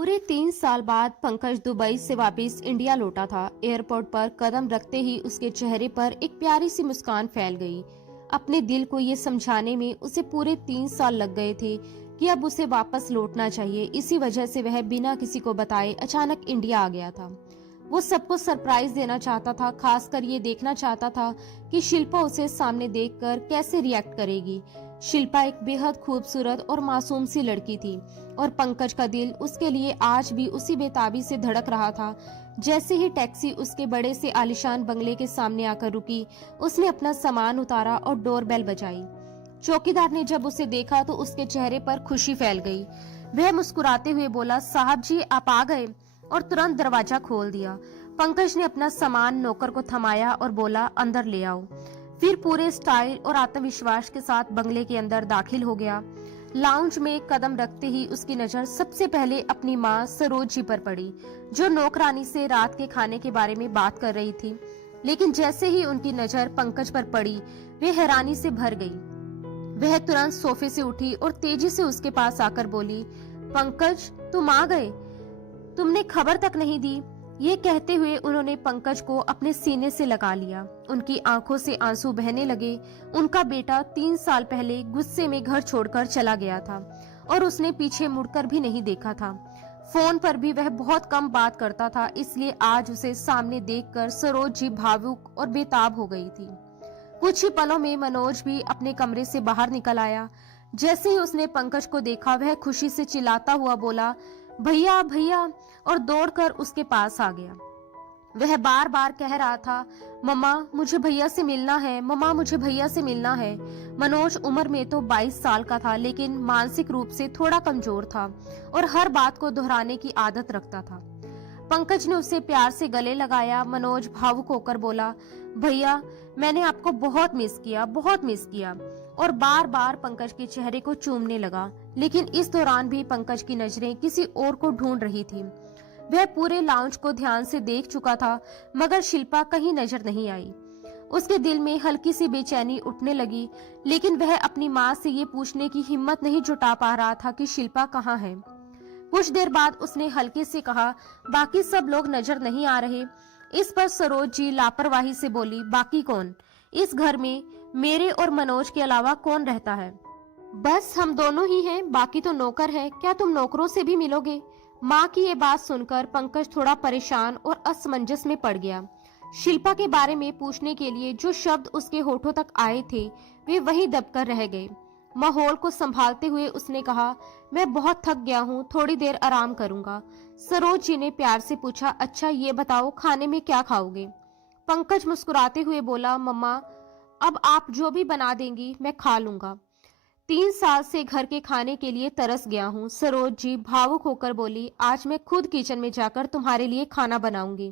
पूरे 3 साल बाद पंकज दुबई से वापस इंडिया लौटा था। एयरपोर्ट पर कदम रखते ही उसके चेहरे पर एक प्यारी सी मुस्कान फैल गई। अपने दिल को ये समझाने में उसे पूरे 3 साल लग गए थे कि अब उसे वापस लौटना चाहिए। इसी वजह से वह बिना किसी को बताए अचानक इंडिया आ गया था। वो सबको सरप्राइज देना चाहता था, खासकर ये देखना चाहता था कि शिल्पा उसे सामने देखकर कैसे रिएक्ट करेगी। शिल्पा एक बेहद खूबसूरत और मासूम सी लड़की थी और पंकज का दिल उसके लिए आज भी उसी बेताबी से धड़क रहा था। जैसे ही टैक्सी उसके बड़े से आलीशान बंगले के सामने आकर रुकी, उसने अपना सामान उतारा और डोरबेल बजाई। चौकीदार ने जब उसे देखा तो उसके चेहरे पर खुशी फैल गई। वह मुस्कुराते हुए बोला, साहब जी आप आ गए, और तुरंत दरवाजा खोल दिया। पंकज ने अपना सामान नौकर को थमाया और बोला, अंदर ले आओ। फिर पूरे स्टाइल और आत्मविश्वास के साथ बंगले के अंदर दाखिल हो गया। लाउंज में कदम रखते ही उसकी नजर सबसे पहले अपनी माँ सरोज जी पर पड़ी, जो नौकरानी से रात के खाने के बारे में बात कर रही थी। लेकिन जैसे ही उनकी नजर पंकज पर पड़ी, वे हैरानी से भर गई। वह तुरंत सोफे से उठी और तेजी से उसके पास आकर बोली, पंकज तुम आ गए, तुमने खबर तक नहीं दी। ये कहते हुए उन्होंने पंकज को अपने सीने से लगा लिया। उनकी आंखों से आंसू बहने लगे। उनका बेटा 3 साल पहले गुस्से में घर छोड़कर चला गया था और उसने पीछे मुड़कर भी नहीं देखा था। फोन पर भी वह बहुत कम बात करता था, इसलिए आज उसे सामने देखकर सरोज जी भावुक और बेताब हो गई थी। कुछ ही पलों में मनोज भी अपने कमरे से बाहर निकल आया। जैसे ही उसने पंकज को देखा, वह खुशी से चिल्लाता हुआ बोला, भैया भैया, और दौड़कर उसके पास आ गया। वह बार बार कह रहा था, मम्मा मुझे भैया से मिलना है, मम्मा मुझे भैया से मिलना है। मनोज उम्र में तो 22 साल का था, लेकिन मानसिक रूप से थोड़ा कमजोर था और हर बात को दोहराने की आदत रखता था। पंकज ने उसे प्यार से गले लगाया। मनोज भावुक होकर बोला, भैया मैंने आपको बहुत मिस किया, बहुत मिस किया, और बार बार पंकज के चेहरे को चूमने लगा। लेकिन इस दौरान भी पंकज की नजरें किसी और को ढूंढ रही थी। वह पूरे लाउंज को ध्यान से देख चुका था, मगर शिल्पा कहीं नजर नहीं आई। उसके दिल में हल्की सी बेचैनी उठने लगी, लेकिन वह अपनी माँ से ये पूछने की हिम्मत नहीं जुटा पा रहा था कि शिल्पा कहाँ है। कुछ देर बाद उसने हल्के से कहा, बाकी सब लोग नजर नहीं आ रहे। इस पर सरोज जी लापरवाही से बोली, बाकी कौन? इस घर में मेरे और मनोज के अलावा कौन रहता है? बस हम दोनों ही हैं, बाकी तो नौकर है। क्या तुम नौकरों से भी मिलोगे? माँ की ये बात सुनकर पंकज थोड़ा परेशान और असमंजस में पड़ गया। शिल्पा के बारे में पूछने के लिए जो शब्द उसके होठों तक आए थे, वे वहीं दबकर रह गए। माहौल को संभालते हुए उसने कहा, मैं बहुत थक गया हूँ, थोड़ी देर आराम करूंगा। सरोज जी ने प्यार से पूछा, अच्छा ये बताओ खाने में क्या खाओगे? पंकज मुस्कुराते हुए बोला, मम्मा अब आप जो भी बना देंगी मैं खा लूंगा। 3 साल से घर के खाने के लिए तरस गया हूँ। सरोज जी भावुक होकर बोली, आज मैं खुद किचन में जाकर तुम्हारे लिए खाना बनाऊंगी,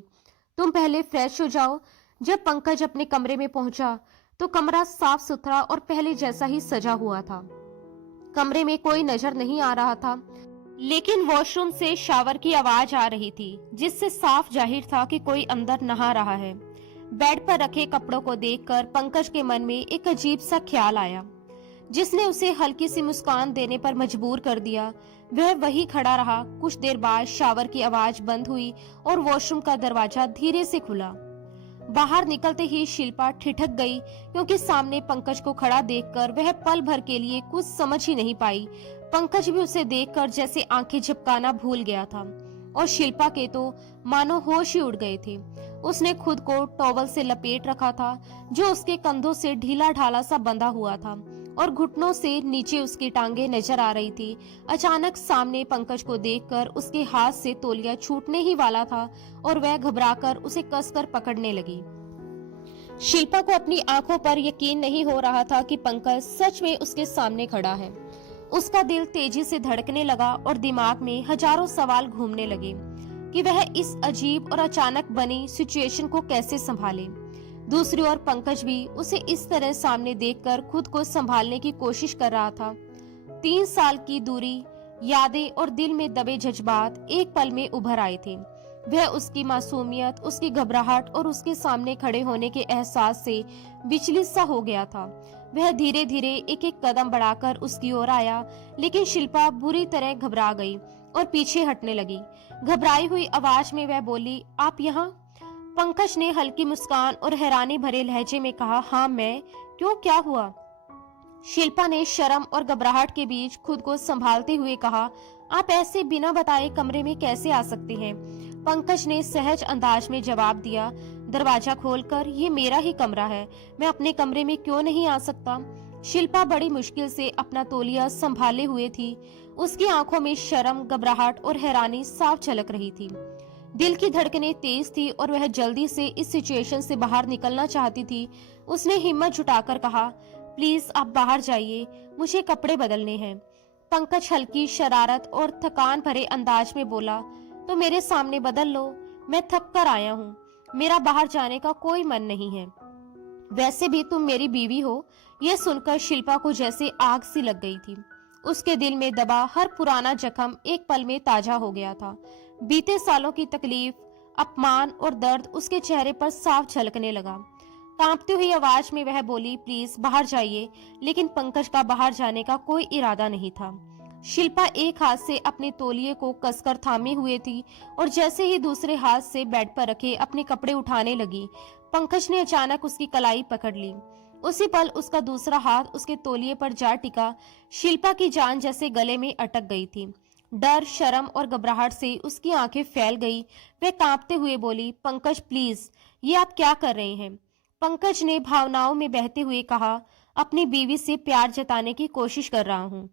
तुम पहले फ्रेश हो जाओ। जब पंकज अपने कमरे में पहुंचा तो कमरा साफ सुथरा और पहले जैसा ही सजा हुआ था। कमरे में कोई नजर नहीं आ रहा था, लेकिन वॉशरूम से शावर की आवाज आ रही थी, जिससे साफ जाहिर था कि कोई अंदर नहा रहा है। बेड पर रखे कपड़ों को देखकर पंकज के मन में एक अजीब सा ख्याल आया, जिसने उसे हल्की सी मुस्कान देने पर मजबूर कर दिया। वह वही खड़ा रहा। कुछ देर बाद शावर की आवाज बंद हुई और वॉशरूम का दरवाजा धीरे से खुला। बाहर निकलते ही शिल्पा ठिठक गई, क्योंकि सामने पंकज को खड़ा देखकर वह पल भर के लिए कुछ समझ ही नहीं पाई। पंकज भी उसे देखकर जैसे आंखें झपकाना भूल गया था और शिल्पा के तो मानो होश ही उड़ गए थे। उसने खुद को टॉवल से लपेट रखा था, जो उसके कंधों से ढीला ढाला सा बंधा हुआ था, और घुटनों से नीचे उसकी टांगे नजर आ रही थी। अचानक सामने पंकज को देखकर उसके हाथ से तौलिया छूटने ही वाला था और वह घबराकर उसे कसकर पकड़ने लगी। शिल्पा को अपनी आंखों पर यकीन नहीं हो रहा था कि पंकज सच में उसके सामने खड़ा है। उसका दिल तेजी से धड़कने लगा और दिमाग में हजारों सवाल घूमने लगे कि वह इस अजीब और अचानक बनी सिचुएशन को कैसे संभाले। दूसरी ओर पंकज भी उसे इस तरह सामने देखकर खुद को संभालने की कोशिश कर रहा था। 3 साल की दूरी, यादें और दिल में दबे जज्बात एक पल में उभर आए थे। वह उसकी मासूमियत, उसकी घबराहट और उसके सामने खड़े होने के एहसास से विचलित सा हो गया था। वह धीरे धीरे एक एक कदम बढ़ाकर उसकी ओर आया, लेकिन शिल्पा बुरी तरह घबरा गई और पीछे हटने लगी। घबराई हुई आवाज में वह बोली, आप यहाँ? पंकज ने हल्की मुस्कान और हैरानी भरे लहजे में कहा, हाँ मैं। क्यों, क्या हुआ? शिल्पा ने शर्म और घबराहट के बीच खुद को संभालते हुए कहा, आप ऐसे बिना बताए कमरे में कैसे आ सकते हैं? पंकज ने सहज अंदाज में जवाब दिया, दरवाजा खोलकर, ये मेरा ही कमरा है, मैं अपने कमरे में क्यों नहीं आ सकता? शिल्पा बड़ी मुश्किल से अपना तौलिया संभाले हुए थी। उसकी आंखों में शर्म, घबराहट और हैरानी साफ झलक रही थी। दिल की धड़कनें तेज थी और वह जल्दी से इस सिचुएशन से बाहर निकलना चाहती थी। उसने हिम्मत जुटाकर कहा, प्लीज आप बाहर जाइए, मुझे कपड़े बदलने हैं। पंकज हल्की शरारत और थकान भरे अंदाज में बोला, तो मेरे सामने बदल लो, मैं थक कर आया हूँ, मेरा बाहर जाने का कोई मन नहीं है। वैसे भी तुम मेरी बीवी हो। यह सुनकर शिल्पा को जैसे आग सी लग गई थी। उसके दिल में दबा हर पुराना जख्म एक पल में ताजा हो गया था। बीते सालों की तकलीफ, अपमान और दर्द उसके चेहरे पर साफ झलकने लगा। कांपती हुई आवाज में वह बोली, प्लीज बाहर जाइए। लेकिन पंकज का बाहर जाने का कोई इरादा नहीं था। शिल्पा एक हाथ से अपने तौलिए को कसकर थामे हुए थी और जैसे ही दूसरे हाथ से बेड पर रखे अपने कपड़े उठाने लगी, पंकज ने अचानक उसकी कलाई पकड़ ली। उसी पल उसका दूसरा हाथ उसके तौलिए पर जा टिका। शिल्पा की जान जैसे गले में अटक गई थी। डर, शर्म और घबराहट से उसकी आंखें फैल गई। वह कांपते हुए बोली, पंकज प्लीज, ये आप क्या कर रहे हैं? पंकज ने भावनाओं में बहते हुए कहा, अपनी बीवी से प्यार जताने की कोशिश कर रहा हूँ,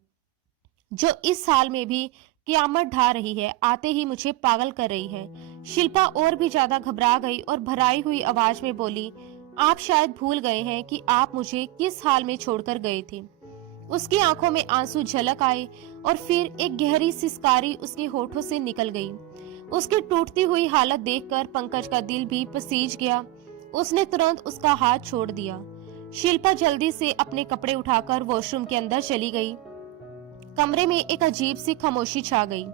जो इस हाल में भी कियामत ढा रही है, आते ही मुझे पागल कर रही है। शिल्पा और भी ज्यादा घबरा गई और भराई हुई आवाज में बोली, आप शायद भूल गए हैं कि आप मुझे किस हाल में छोड़कर गए थे। उसकी आंखों में आंसू झलक आए और फिर एक गहरी सिसकारी उसके होठों से निकल गई। उसकी टूटती हुई हालत देखकर पंकज का दिल भी पसीज गया। उसने तुरंत उसका हाथ छोड़ दिया। शिल्पा जल्दी से अपने कपड़े उठाकर वॉशरूम के अंदर चली गई। कमरे में एक अजीब सी खामोशी छा गई।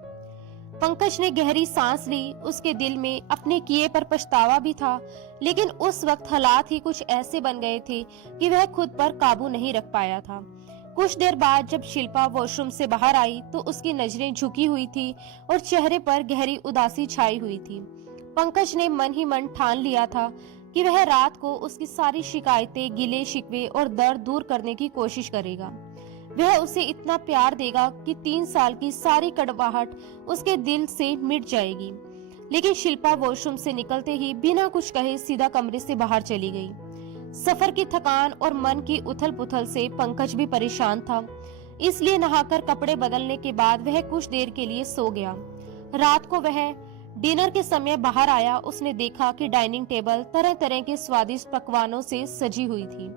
पंकज ने गहरी सांस ली। उसके दिल में अपने किए पर पछतावा भी था, लेकिन उस वक्त हालात ही कुछ ऐसे बन गए थे कि वह खुद पर काबू नहीं रख पाया था। कुछ देर बाद जब शिल्पा वॉशरूम से बाहर आई तो उसकी नजरें झुकी हुई थी और चेहरे पर गहरी उदासी छाई हुई थी। पंकज ने मन ही मन ठान लिया था कि वह रात को उसकी सारी शिकायतें, गिले शिकवे और दर्द दूर करने की कोशिश करेगा। वह उसे इतना प्यार देगा कि 3 साल की सारी कड़वाहट उसके दिल से मिट जाएगी। लेकिन शिल्पा वॉशरूम से निकलते ही बिना कुछ कहे सीधा कमरे से बाहर चली गई। सफर की थकान और मन की उथल पुथल से पंकज भी परेशान था, इसलिए नहाकर कपड़े बदलने के बाद वह कुछ देर के लिए सो गया। रात को वह डिनर के समय बाहर आया। उसने देखा कि डाइनिंग टेबल तरह तरह के स्वादिष्ट पकवानों से सजी हुई थी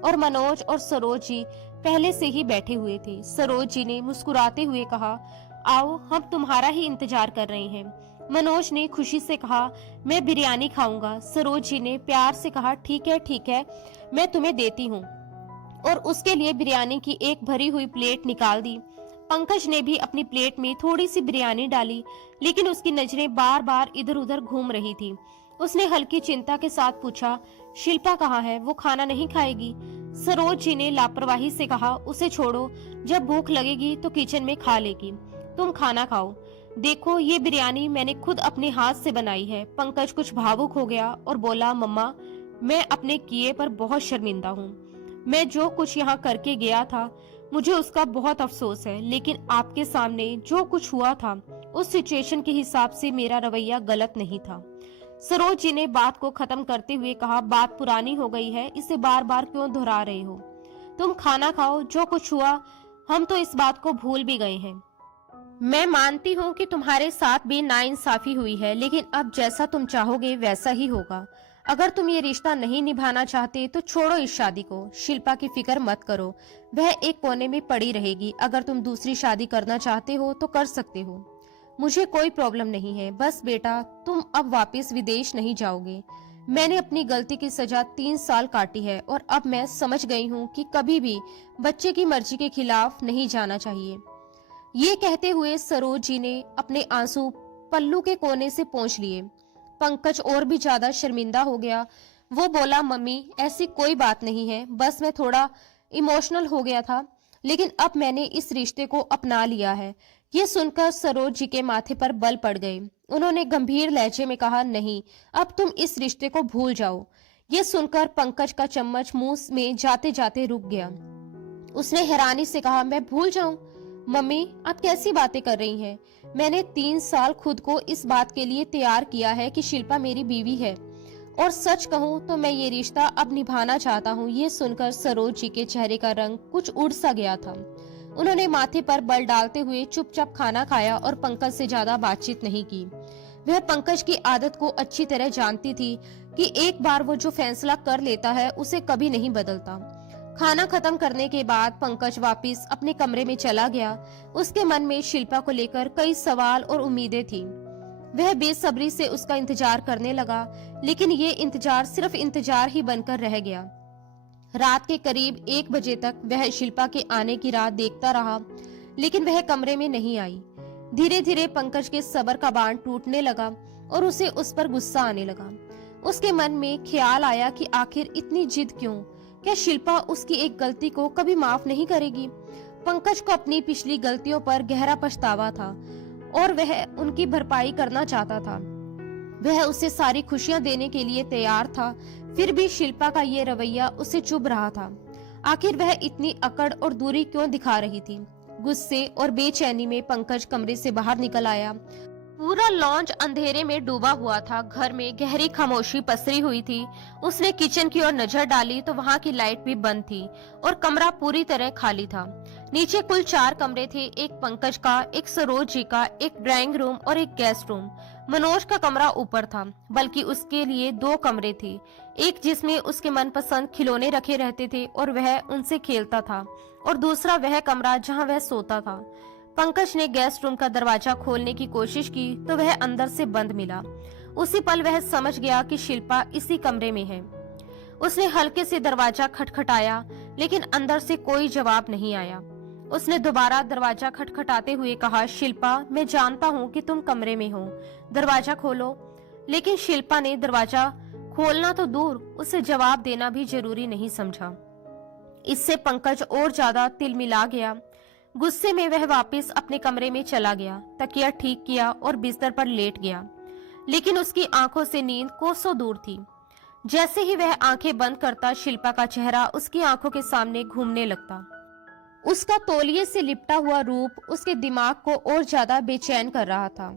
और मनोज और सरोज जी पहले से ही बैठे हुए थे। सरोज जी ने मुस्कुराते हुए कहा, आओ, हम तुम्हारा ही इंतजार कर रहे हैं। मनोज ने खुशी से कहा, मैं बिरयानी खाऊंगा। सरोज जी ने प्यार से कहा, ठीक है, मैं तुम्हें देती हूँ, और उसके लिए बिरयानी की एक भरी हुई प्लेट निकाल दी। पंकज ने भी अपनी प्लेट में थोड़ी सी बिरयानी डाली, लेकिन उसकी नजरें बार बार इधर उधर घूम रही थी। उसने हल्की चिंता के साथ पूछा, शिल्पा कहाँ है? वो खाना नहीं खाएगी? सरोज जी ने लापरवाही से कहा, उसे छोड़ो, जब भूख लगेगी तो किचन में खा लेगी, तुम खाना खाओ। देखो, ये बिरयानी मैंने खुद अपने हाथ से बनाई है। पंकज कुछ भावुक हो गया और बोला, मम्मा, मैं अपने किए पर बहुत शर्मिंदा हूँ। मैं जो कुछ यहाँ करके गया था, मुझे उसका बहुत अफसोस है, लेकिन आपके सामने जो कुछ हुआ था, उस सिचुएशन के हिसाब से मेरा रवैया गलत नहीं था। सरोज जी ने बात को खत्म करते हुए कहा, बात पुरानी हो गई है, इसे बार बार क्यों दोहरा रहे हो? तुम खाना खाओ, जो कुछ हुआ हम तो इस बात को भूल भी गए हैं। मैं मानती हूँ कि तुम्हारे साथ भी नाइंसाफी हुई है, लेकिन अब जैसा तुम चाहोगे वैसा ही होगा। अगर तुम ये रिश्ता नहीं निभाना चाहते तो छोड़ो इस शादी को। शिल्पा की फिक्र मत करो, वह एक कोने में पड़ी रहेगी। अगर तुम दूसरी शादी करना चाहते हो तो कर सकते हो, मुझे कोई प्रॉब्लम नहीं है। बस बेटा, तुम अब वापस विदेश नहीं जाओगे। मैंने अपनी गलती की सजा 3 साल काटी है और अब मैं समझ गई हूँ कि कभी भी बच्चे की मर्जी के खिलाफ नहीं जाना चाहिए। ये कहते हुए सरोज जी ने अपने आंसू पल्लू के कोने से पोंछ लिए। पंकज और भी ज्यादा शर्मिंदा हो गया। वो बोला, मम्मी, ऐसी कोई बात नहीं है, बस मैं थोड़ा इमोशनल हो गया था, लेकिन अब मैंने इस रिश्ते को अपना लिया है। ये सुनकर सरोज जी के माथे पर बल पड़ गए। उन्होंने गंभीर लहजे में कहा, नहीं, अब तुम इस रिश्ते को भूल जाओ। ये सुनकर पंकज का चम्मच मुंह में जाते जाते रुक गया। उसने हैरानी से कहा, मैं भूल जाऊं? मम्मी, आप कैसी बातें कर रही हैं? मैंने 3 साल खुद को इस बात के लिए तैयार किया है कि शिल्पा मेरी बीवी है, और सच कहूं तो मैं ये रिश्ता अब निभाना चाहता हूं। ये सुनकर सरोज जी के चेहरे का रंग कुछ उड़ सा गया था। उन्होंने माथे पर बल डालते हुए चुपचाप खाना खाया और पंकज से ज्यादा बातचीत नहीं की। वह पंकज की आदत को अच्छी तरह जानती थी कि एक बार वो जो फैसला कर लेता है उसे कभी नहीं बदलता। खाना खत्म करने के बाद पंकज वापस अपने कमरे में चला गया। उसके मन में शिल्पा को लेकर कई सवाल और उम्मीदें थी। वह बेसब्री से उसका इंतजार करने लगा, लेकिन ये इंतजार सिर्फ इंतजार ही बनकर रह गया। रात के करीब 1 बजे तक वह शिल्पा के आने की राह देखता रहा, लेकिन वह कमरे में नहीं आई। धीरे धीरे पंकज के सब्र का बांध टूटने लगा और उसे उस पर गुस्सा आने लगा। उसके मन में ख्याल आया कि आखिर इतनी जिद क्यों? क्या शिल्पा उसकी एक गलती को कभी माफ नहीं करेगी? पंकज को अपनी पिछली गलतियों पर गहरा पछतावा था और वह उनकी भरपाई करना चाहता था। वह उसे सारी खुशियां देने के लिए तैयार था, फिर भी शिल्पा का ये रवैया उसे चुभ रहा था। आखिर वह इतनी अकड़ और दूरी क्यों दिखा रही थी? गुस्से और बेचैनी में पंकज कमरे से बाहर निकल आया। पूरा लॉन्च अंधेरे में डूबा हुआ था। घर में गहरी खामोशी पसरी हुई थी। उसने किचन की ओर नजर डाली तो वहां की लाइट भी बंद थी और कमरा पूरी तरह खाली था। नीचे कुल 4 कमरे थे, एक पंकज का, एक सरोज जी का, एक ड्राइंग रूम और एक गेस्ट रूम। मनोज का कमरा ऊपर था, बल्कि उसके लिए 2 कमरे थे। एक जिसमें उसके मनपसंद खिलौने रखे रहते थे और वह उनसे खेलता था, और दूसरा वह कमरा जहां वह सोता था। पंकज ने गेस्ट रूम का दरवाजा खोलने की कोशिश की तो वह अंदर से बंद मिला। उसी पल वह समझ गया कि शिल्पा इसी कमरे में है। उसने हल्के से दरवाजा खटखटाया, लेकिन अंदर से कोई जवाब नहीं आया। उसने दोबारा दरवाजा खटखटाते हुए कहा, शिल्पा, मैं जानता हूँ कि तुम कमरे में हो, दरवाजा खोलो। लेकिन शिल्पा ने दरवाजा खोलना तो दूर, उसे जवाब देना भी जरूरी नहीं समझा। इससे पंकज और ज्यादा तिलमिला गया। गुस्से में वह वापस अपने कमरे में चला गया, तकिया ठीक किया और बिस्तर पर लेट गया। लेकिन उसकी आंखों से नींद कोसों दूर थी। जैसे ही वह आंखें बंद करता, शिल्पा का चेहरा उसकी आंखों के सामने घूमने लगता। उसका तौलिए से लिपटा हुआ रूप उसके दिमाग को और ज्यादा बेचैन कर रहा था।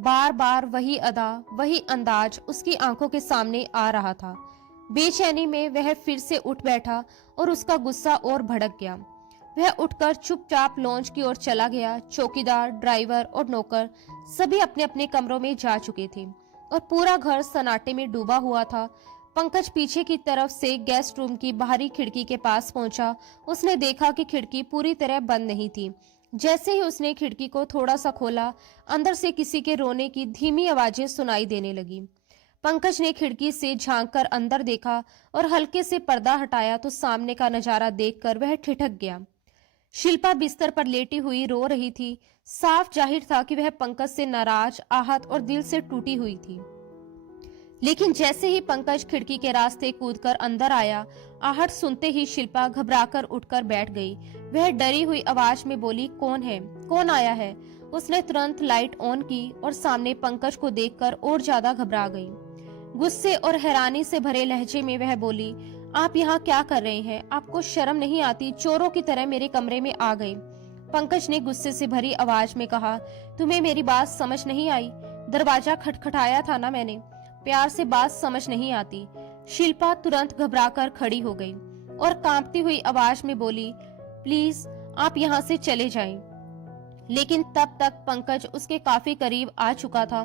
बार बार वही अदा, वही अंदाज उसकी आंखों के सामने आ रहा था। बेचैनी में वह फिर से उठ बैठा और उसका गुस्सा और भड़क गया। वह उठकर चुपचाप लॉन्च की ओर चला गया। चौकीदार, ड्राइवर और नौकर सभी अपने अपने कमरों में जा चुके थे और पूरा घर सन्नाटे में डूबा हुआ था। पंकज पीछे की तरफ से गेस्ट रूम की बाहरी खिड़की के पास पहुंचा। उसने देखा कि खिड़की पूरी तरह बंद नहीं थी। जैसे ही उसने खिड़की को थोड़ा सा खोला, अंदर से किसी के रोने की धीमी आवाजें सुनाई देने लगी। पंकज ने खिड़की से झांककर अंदर देखा और हल्के से पर्दा हटाया तो सामने का नजारा देखकर वह ठिठक गया। शिल्पा बिस्तर पर लेटी हुई रो रही थी। साफ जाहिर था कि वह पंकज से नाराज, आहत और दिल से टूटी हुई थी। लेकिन जैसे ही पंकज खिड़की के रास्ते कूदकर अंदर आया, आहट सुनते ही शिल्पा घबराकर उठकर बैठ गई। वह डरी हुई आवाज में बोली, कौन है? कौन आया है? उसने तुरंत लाइट ऑन की और सामने पंकज को देखकर और ज्यादा घबरा गई। गुस्से और हैरानी से भरे लहजे में वह बोली, आप यहाँ क्या कर रहे हैं? आपको शर्म नहीं आती? चोरों की तरह मेरे कमरे में आ गए। पंकज ने गुस्से से भरी आवाज में कहा, तुम्हें मेरी बात समझ नहीं आई? दरवाजा खटखटाया था ना मैंने। प्यार से बात समझ नहीं आती। शिल्पा तुरंत घबराकर खड़ी हो गई और कांपती हुई आवाज में बोली, प्लीज आप यहाँ से चले जाएं। लेकिन तब तक पंकज उसके काफी करीब आ चुका था।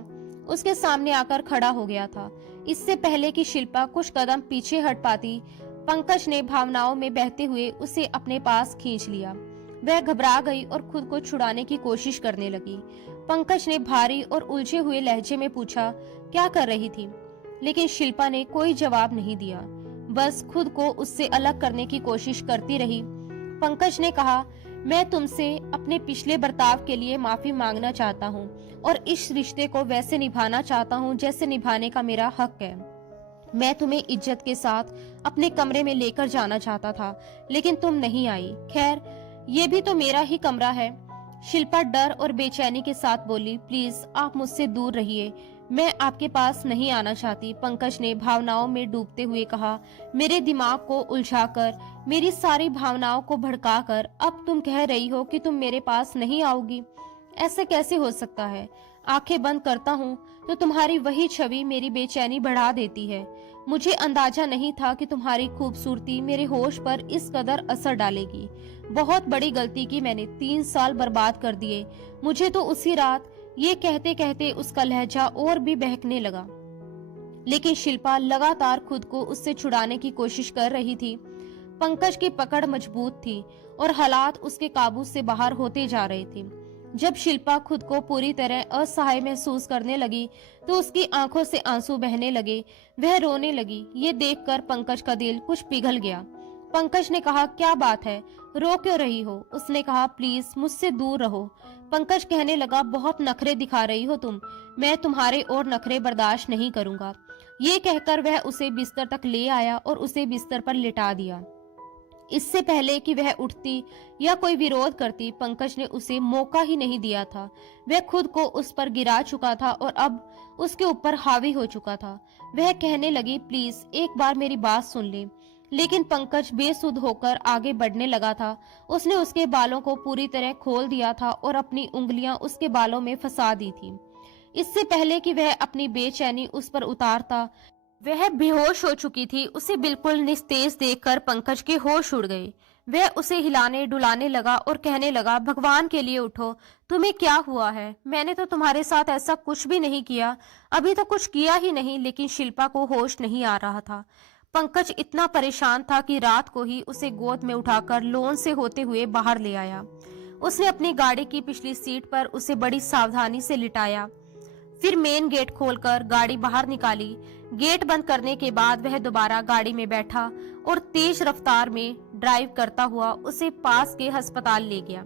उसके सामने आकर खड़ा हो गया था। इससे पहले कि शिल्पा कुछ कदम पीछे हट पाती, पंकज ने भावनाओं में बहते हुए उसे अपने पास खींच लिया। वह घबरा गई और खुद को छुड़ाने की कोशिश करने लगी। पंकज ने भारी और उलझे हुए लहजे में पूछा, क्या कर रही थी? लेकिन शिल्पा ने कोई जवाब नहीं दिया, बस खुद को उससे अलग करने की कोशिश करती रही। पंकज ने कहा, मैं तुमसे अपने पिछले बर्ताव के लिए माफी मांगना चाहता हूँ और इस रिश्ते को वैसे निभाना चाहता हूँ जैसे निभाने का मेरा हक है। मैं तुम्हें इज्जत के साथ अपने कमरे में लेकर जाना चाहता था, लेकिन तुम नहीं आई। खैर, ये भी तो मेरा ही कमरा है। शिल्पा डर और बेचैनी के साथ बोली, प्लीज आप मुझसे दूर रहिए, मैं आपके पास नहीं आना चाहती। पंकज ने भावनाओं में डूबते हुए कहा, मेरे दिमाग को उलझाकर, मेरी सारी भावनाओं को भड़काकर अब तुम कह रही हो कि तुम मेरे पास नहीं आओगी। ऐसे कैसे हो सकता है? आंखें बंद करता हूँ तो तुम्हारी वही छवि मेरी बेचैनी बढ़ा देती है। मुझे अंदाजा नहीं था कि तुम्हारी खूबसूरती मेरे होश पर इस कदर असर डालेगी। बहुत बड़ी गलती की मैंने, 3 साल बर्बाद कर दिए मुझे तो उसी रात। ये कहते कहते उसका लहजा और भी बहकने लगा, लेकिन शिल्पा लगातार खुद को उससे छुड़ाने की कोशिश कर रही थी। पंकज की पकड़ मजबूत थी और हालात उसके काबू से बाहर होते जा रहे थे। जब शिल्पा खुद को पूरी तरह असहाय महसूस करने लगी तो उसकी आंखों से आंसू बहने लगे, वह रोने लगी। ये देखकर पंकज का दिल कुछ पिघल गया। पंकज ने कहा, क्या बात है, रो क्यों रही हो? उसने कहा, प्लीज मुझसे दूर रहो। पंकज कहने लगा, बहुत नखरे दिखा रही हो तुम, मैं तुम्हारे और नखरे बर्दाश्त नहीं करूंगा। ये कहकर वह उसे बिस्तर तक ले आया और उसे बिस्तर पर लिटा दिया। इससे पहले कि वह उठती या कोई विरोध करती, पंकज ने उसे मौका ही नहीं दिया था। वह खुद को उस पर गिरा चुका था और अब उसके ऊपर हावी हो चुका था। वह कहने लगी, प्लीज एक बार मेरी बात सुन ले। लेकिन पंकज बेसुध होकर आगे बढ़ने लगा था। उसने उसके बालों को पूरी तरह खोल दिया था और अपनी उंगलियां उसके बालों में फंसा दी थी। इससे पहले कि वह अपनी बेचैनी उस पर उतारता, वह बेहोश हो चुकी थी। उसे बिल्कुल निस्तेज देखकर पंकज के होश उड़ गए। वह उसे हिलाने डुलाने लगा और कहने लगा, भगवान के लिए उठो, तुम्हें क्या हुआ है? मैंने तो तुम्हारे साथ ऐसा कुछ भी नहीं किया, अभी तो कुछ किया ही नहीं। लेकिन शिल्पा को होश नहीं आ रहा था। पंकज इतना परेशान था कि रात को ही उसे गोद में उठाकर लॉन से होते हुए बाहर ले आया। उसने अपनी गाड़ी की पिछली सीट पर उसे बड़ी सावधानी से लिटाया, फिर मेन गेट खोलकर गाड़ी बाहर निकाली। गेट बंद करने के बाद वह दोबारा गाड़ी में बैठा और तेज रफ्तार में ड्राइव करता हुआ उसे पास के अस्पताल ले गया।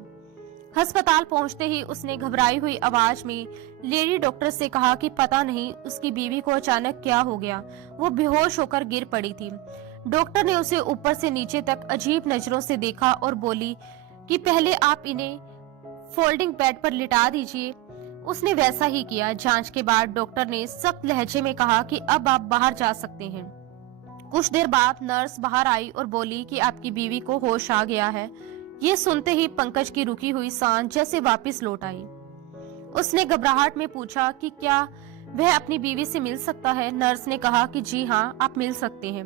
अस्पताल पहुंचते ही उसने घबराई हुई आवाज में लेडी डॉक्टर से कहा कि पता नहीं उसकी बीवी को अचानक क्या हो गया, वो बेहोश होकर गिर पड़ी थी। डॉक्टर ने उसे ऊपर से नीचे तक अजीब नजरों से देखा और बोली कि पहले आप इन्हें फोल्डिंग बेड पर लिटा दीजिए। उसने वैसा ही किया। जांच के बाद डॉक्टर ने सख्त लहजे में कहा कि अब आप बाहर जा सकते हैं। कुछ देर बाद नर्स बाहर आई और बोली कि आपकी बीवी को होश आ गया है। ये सुनते ही पंकज की रुकी हुई सांस जैसे वापस लौट आई। उसने घबराहट में पूछा कि क्या वह अपनी बीवी से मिल सकता है? नर्स ने कहा कि जी हाँ, आप मिल सकते हैं।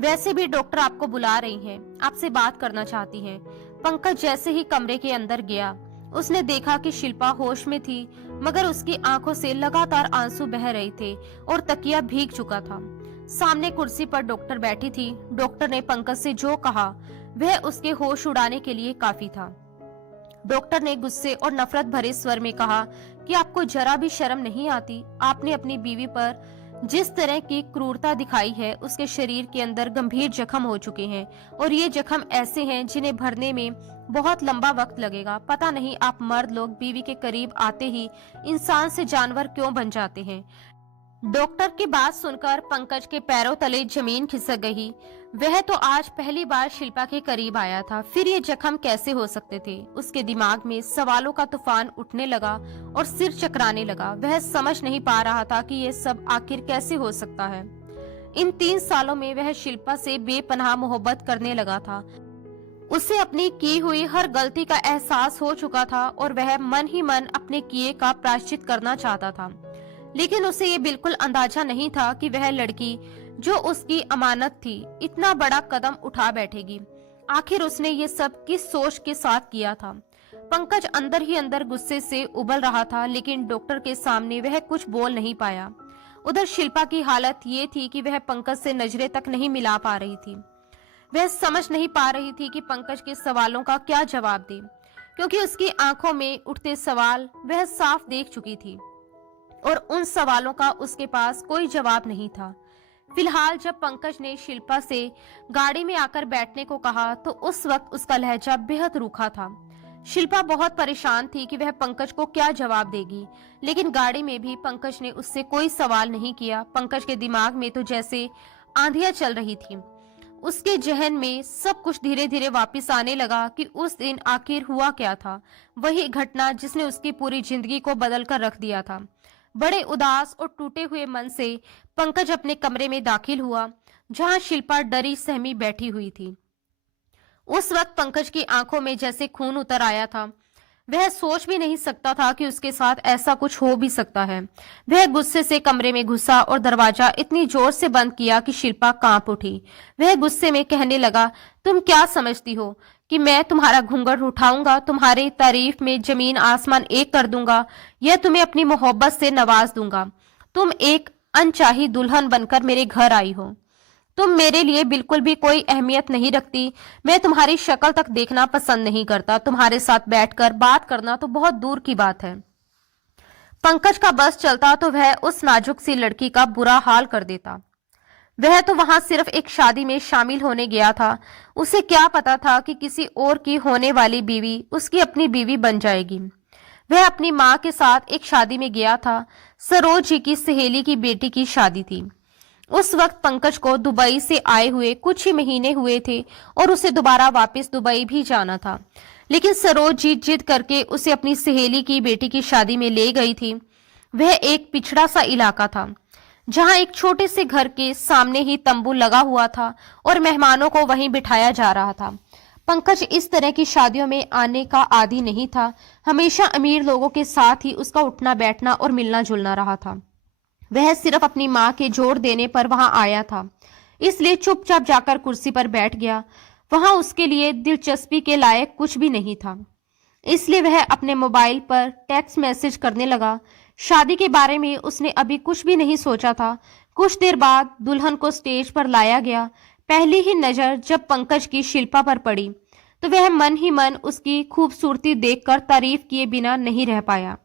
वैसे भी डॉक्टर आपको बुला रही हैं, आपसे बात करना चाहती हैं। पंकज जैसे ही कमरे के अंदर गया, उसने देखा कि शिल्पा होश में थी, मगर उसकी आंखों से लगातार आंसू बह रहे थे और तकिया भीग चुका था। सामने कुर्सी पर डॉक्टर बैठी थी। डॉक्टर ने पंकज से जो कहा वह उसके होश उड़ाने के लिए काफी था। डॉक्टर ने गुस्से और नफरत भरे स्वर में कहा कि आपको जरा भी शर्म नहीं आती? आपने अपनी बीवी पर जिस तरह की क्रूरता दिखाई है, उसके शरीर के अंदर गंभीर जख्म हो चुके हैं और ये जख्म ऐसे हैं जिन्हें भरने में बहुत लंबा वक्त लगेगा। पता नहीं आप मर्द लोग बीवी के करीब आते ही इंसान से जानवर क्यों बन जाते हैं। डॉक्टर की बात सुनकर पंकज के पैरों तले जमीन खिसक गई। वह तो आज पहली बार शिल्पा के करीब आया था, फिर ये जख्म कैसे हो सकते थे? उसके दिमाग में सवालों का तूफान उठने लगा और सिर चकराने लगा। वह समझ नहीं पा रहा था कि ये सब आखिर कैसे हो सकता है। इन 3 सालों में वह शिल्पा से बेपनाह मोहब्बत करने लगा था। उसे अपनी की हुई हर गलती का एहसास हो चुका था और वह मन ही मन अपने किए का प्रायश्चित करना चाहता था। लेकिन उसे ये बिल्कुल अंदाजा नहीं था कि वह लड़की जो उसकी अमानत थी इतना बड़ा कदम उठा बैठेगी। आखिर उसने ये सब किस सोच के साथ किया था? पंकज अंदर ही अंदर गुस्से से उबल रहा था, लेकिन डॉक्टर के सामने वह कुछ बोल नहीं पाया। उधर शिल्पा की हालत ये थी कि वह पंकज से नजरें तक नहीं मिला पा रही थी। वह समझ नहीं पा रही थी कि पंकज के सवालों का क्या जवाब दे, क्योंकि उसकी आंखों में उठते सवाल वह साफ देख चुकी थी और उन सवालों का उसके पास कोई जवाब नहीं था। फिलहाल जब पंकज ने शिल्पा से गाड़ी में आकर बैठने को कहा तो उस वक्त उसका लहजा बेहद रूखा था। शिल्पा बहुत परेशान थी कि वह पंकज को क्या जवाब देगी, लेकिन गाड़ी में भी पंकज ने उससे कोई सवाल नहीं किया। पंकज के दिमाग में तो जैसे आंधियां चल रही थी। उसके जहन में सब कुछ धीरे धीरे वापस आने लगा कि उस दिन आखिर हुआ क्या था। वही घटना जिसने उसकी पूरी जिंदगी को बदल कर रख दिया था। बड़े उदास और टूटे हुए मन से पंकज अपने कमरे में दाखिल हुआ, जहां शिल्पा डरी सहमी बैठी हुई थी। उस वक्त पंकज की आंखों में जैसे खून उतर आया था। वह सोच भी नहीं सकता था कि उसके साथ ऐसा कुछ हो भी सकता है। वह गुस्से से कमरे में घुसा और दरवाजा इतनी जोर से बंद किया कि शिल्पा कांप उठी। वह गुस्से में कहने लगा, तुम क्या समझती हो कि मैं तुम्हारा घूंघट उठाऊंगा, तुम्हारी तारीफ में जमीन आसमान एक कर दूंगा, या तुम्हें अपनी मोहब्बत से नवाज दूंगा। तुम एक अनचाही दुल्हन बनकर मेरे घर आई हो। तुम मेरे लिए बिल्कुल भी कोई अहमियत नहीं रखती। मैं तुम्हारी शक्ल तक देखना पसंद नहीं करता। तुम्हारे साथ बैठकर बात करना तो बहुत दूर की बात है। पंकज का बस चलता तो वह उस नाजुक सी लड़की का बुरा हाल कर देता। वह तो वहां सिर्फ एक शादी में शामिल होने गया था। उसे क्या पता था कि किसी और की होने वाली बीवी उसकी अपनी बीवी बन जाएगी। वह अपनी माँ के साथ एक शादी में गया था। सरोज जी की सहेली की बेटी की शादी थी। उस वक्त पंकज को दुबई से आए हुए कुछ ही महीने हुए थे और उसे दोबारा वापस दुबई भी जाना था। लेकिन सरोज जी जिद करके उसे अपनी सहेली की बेटी की शादी में ले गई थी। वह एक पिछड़ा सा इलाका था, जहां एक छोटे से घर के सामने ही तंबू लगा हुआ था और मेहमानों को वहीं बिठाया जा रहा था। पंकज इस तरह की शादियों में आने का आदी नहीं था। हमेशा अमीर लोगों के साथ ही उसका उठना बैठना और मिलना जुलना रहा था। वह सिर्फ अपनी माँ के जोर देने पर वहां आया था, इसलिए चुपचाप जाकर कुर्सी पर बैठ गया। वहां उसके लिए दिलचस्पी के लायक कुछ भी नहीं था, इसलिए वह अपने मोबाइल पर टेक्स्ट मैसेज करने लगा। शादी के बारे में उसने अभी कुछ भी नहीं सोचा था। कुछ देर बाद दुल्हन को स्टेज पर लाया गया। पहली ही नजर जब पंकज की शिल्पा पर पड़ी तो वह मन ही मन उसकी खूबसूरती देखकर तारीफ किए बिना नहीं रह पाया।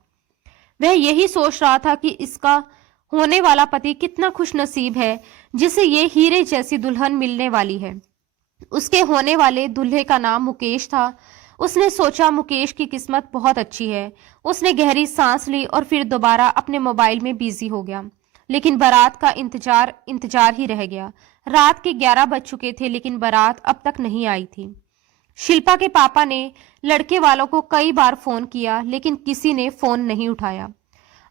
वह यही सोच रहा था कि इसका होने वाला पति कितना खुशनसीब है, जिसे ये हीरे जैसी दुल्हन मिलने वाली है। उसके होने वाले दूल्हे का नाम मुकेश था। उसने सोचा मुकेश की किस्मत बहुत अच्छी है। उसने गहरी सांस ली और फिर दोबारा अपने मोबाइल में बिजी हो गया। लेकिन बारात का इंतजार ही रह गया। रात के 11 बज चुके थे, लेकिन बारात अब तक नहीं आई थी। शिल्पा के पापा ने लड़के वालों को कई बार फोन किया, लेकिन किसी ने फोन नहीं उठाया।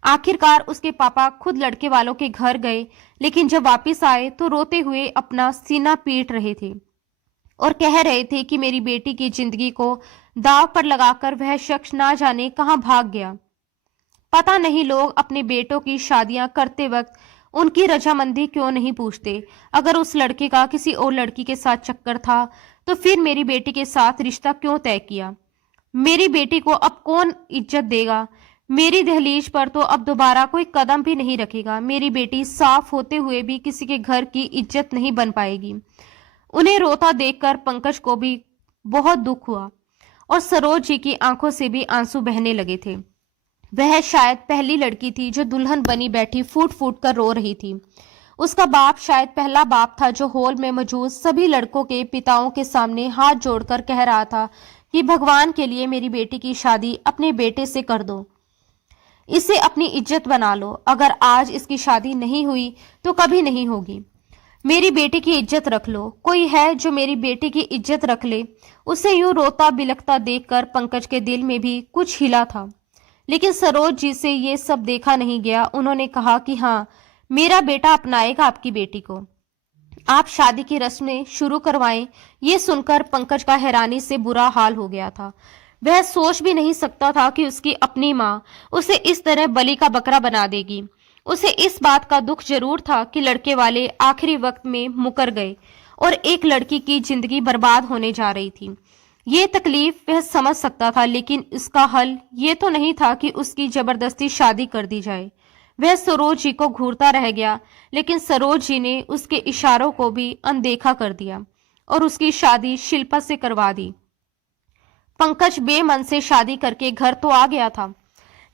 आखिरकार उसके पापा खुद लड़के वालों के घर गए, लेकिन जब वापस आए तो रोते हुए अपना सीना पीट रहे थे और कह रहे थे कि मेरी बेटी की जिंदगी को दांव पर लगाकर वह शख्स ना जाने कहां भाग गया। पता नहीं लोग अपने बेटों की शादियां करते वक्त उनकी रजामंदी क्यों नहीं पूछते। अगर उस लड़के का किसी और लड़की के साथ चक्कर था तो फिर मेरी बेटी के साथ रिश्ता क्यों तय किया। मेरी बेटी को अब कौन इज्जत देगा। मेरी दहलीज पर तो अब दोबारा कोई कदम भी नहीं रखेगा। मेरी बेटी साफ होते हुए भी किसी के घर की इज्जत नहीं बन पाएगी। उन्हें रोता देखकर पंकज को भी बहुत दुख हुआ और सरोज जी की आंखों से भी आंसू बहने लगे थे। वह शायद पहली लड़की थी जो दुल्हन बनी बैठी फूट फूट कर रो रही थी। उसका बाप शायद पहला बाप था जो हॉल में मौजूद सभी लड़कों के पिताओं के सामने हाथ जोड़कर कह रहा था कि भगवान के लिए मेरी बेटी की शादी अपने बेटे से कर दो। इसे अपनी इज्जत बना लो। अगर आज इसकी शादी नहीं हुई तो कभी नहीं होगी। मेरी बेटी की इज्जत रख लो। कोई है जो मेरी बेटी की इज्जत रख ले। उसे यूं रोता बिलखता देखकर पंकज के दिल में भी कुछ हिला था, लेकिन सरोज जी से ये सब देखा नहीं गया। उन्होंने कहा कि हाँ, मेरा बेटा अपनाएगा आपकी बेटी को। आप शादी की रस्में शुरू करवाएं। ये सुनकर पंकज का हैरानी से बुरा हाल हो गया था। वह सोच भी नहीं सकता था कि उसकी अपनी माँ उसे इस तरह बलि का बकरा बना देगी। उसे इस बात का दुख जरूर था कि लड़के वाले आखिरी वक्त में मुकर गए और एक लड़की की जिंदगी बर्बाद होने जा रही थी। ये तकलीफ वह समझ सकता था, लेकिन इसका हल ये तो नहीं था कि उसकी जबरदस्ती शादी कर दी जाए। वह सरोज जी को घूरता रह गया, लेकिन सरोज जी ने उसके इशारों को भी अनदेखा कर दिया और उसकी शादी शिल्पा से करवा दी। पंकज बेमन से शादी करके घर तो आ गया था,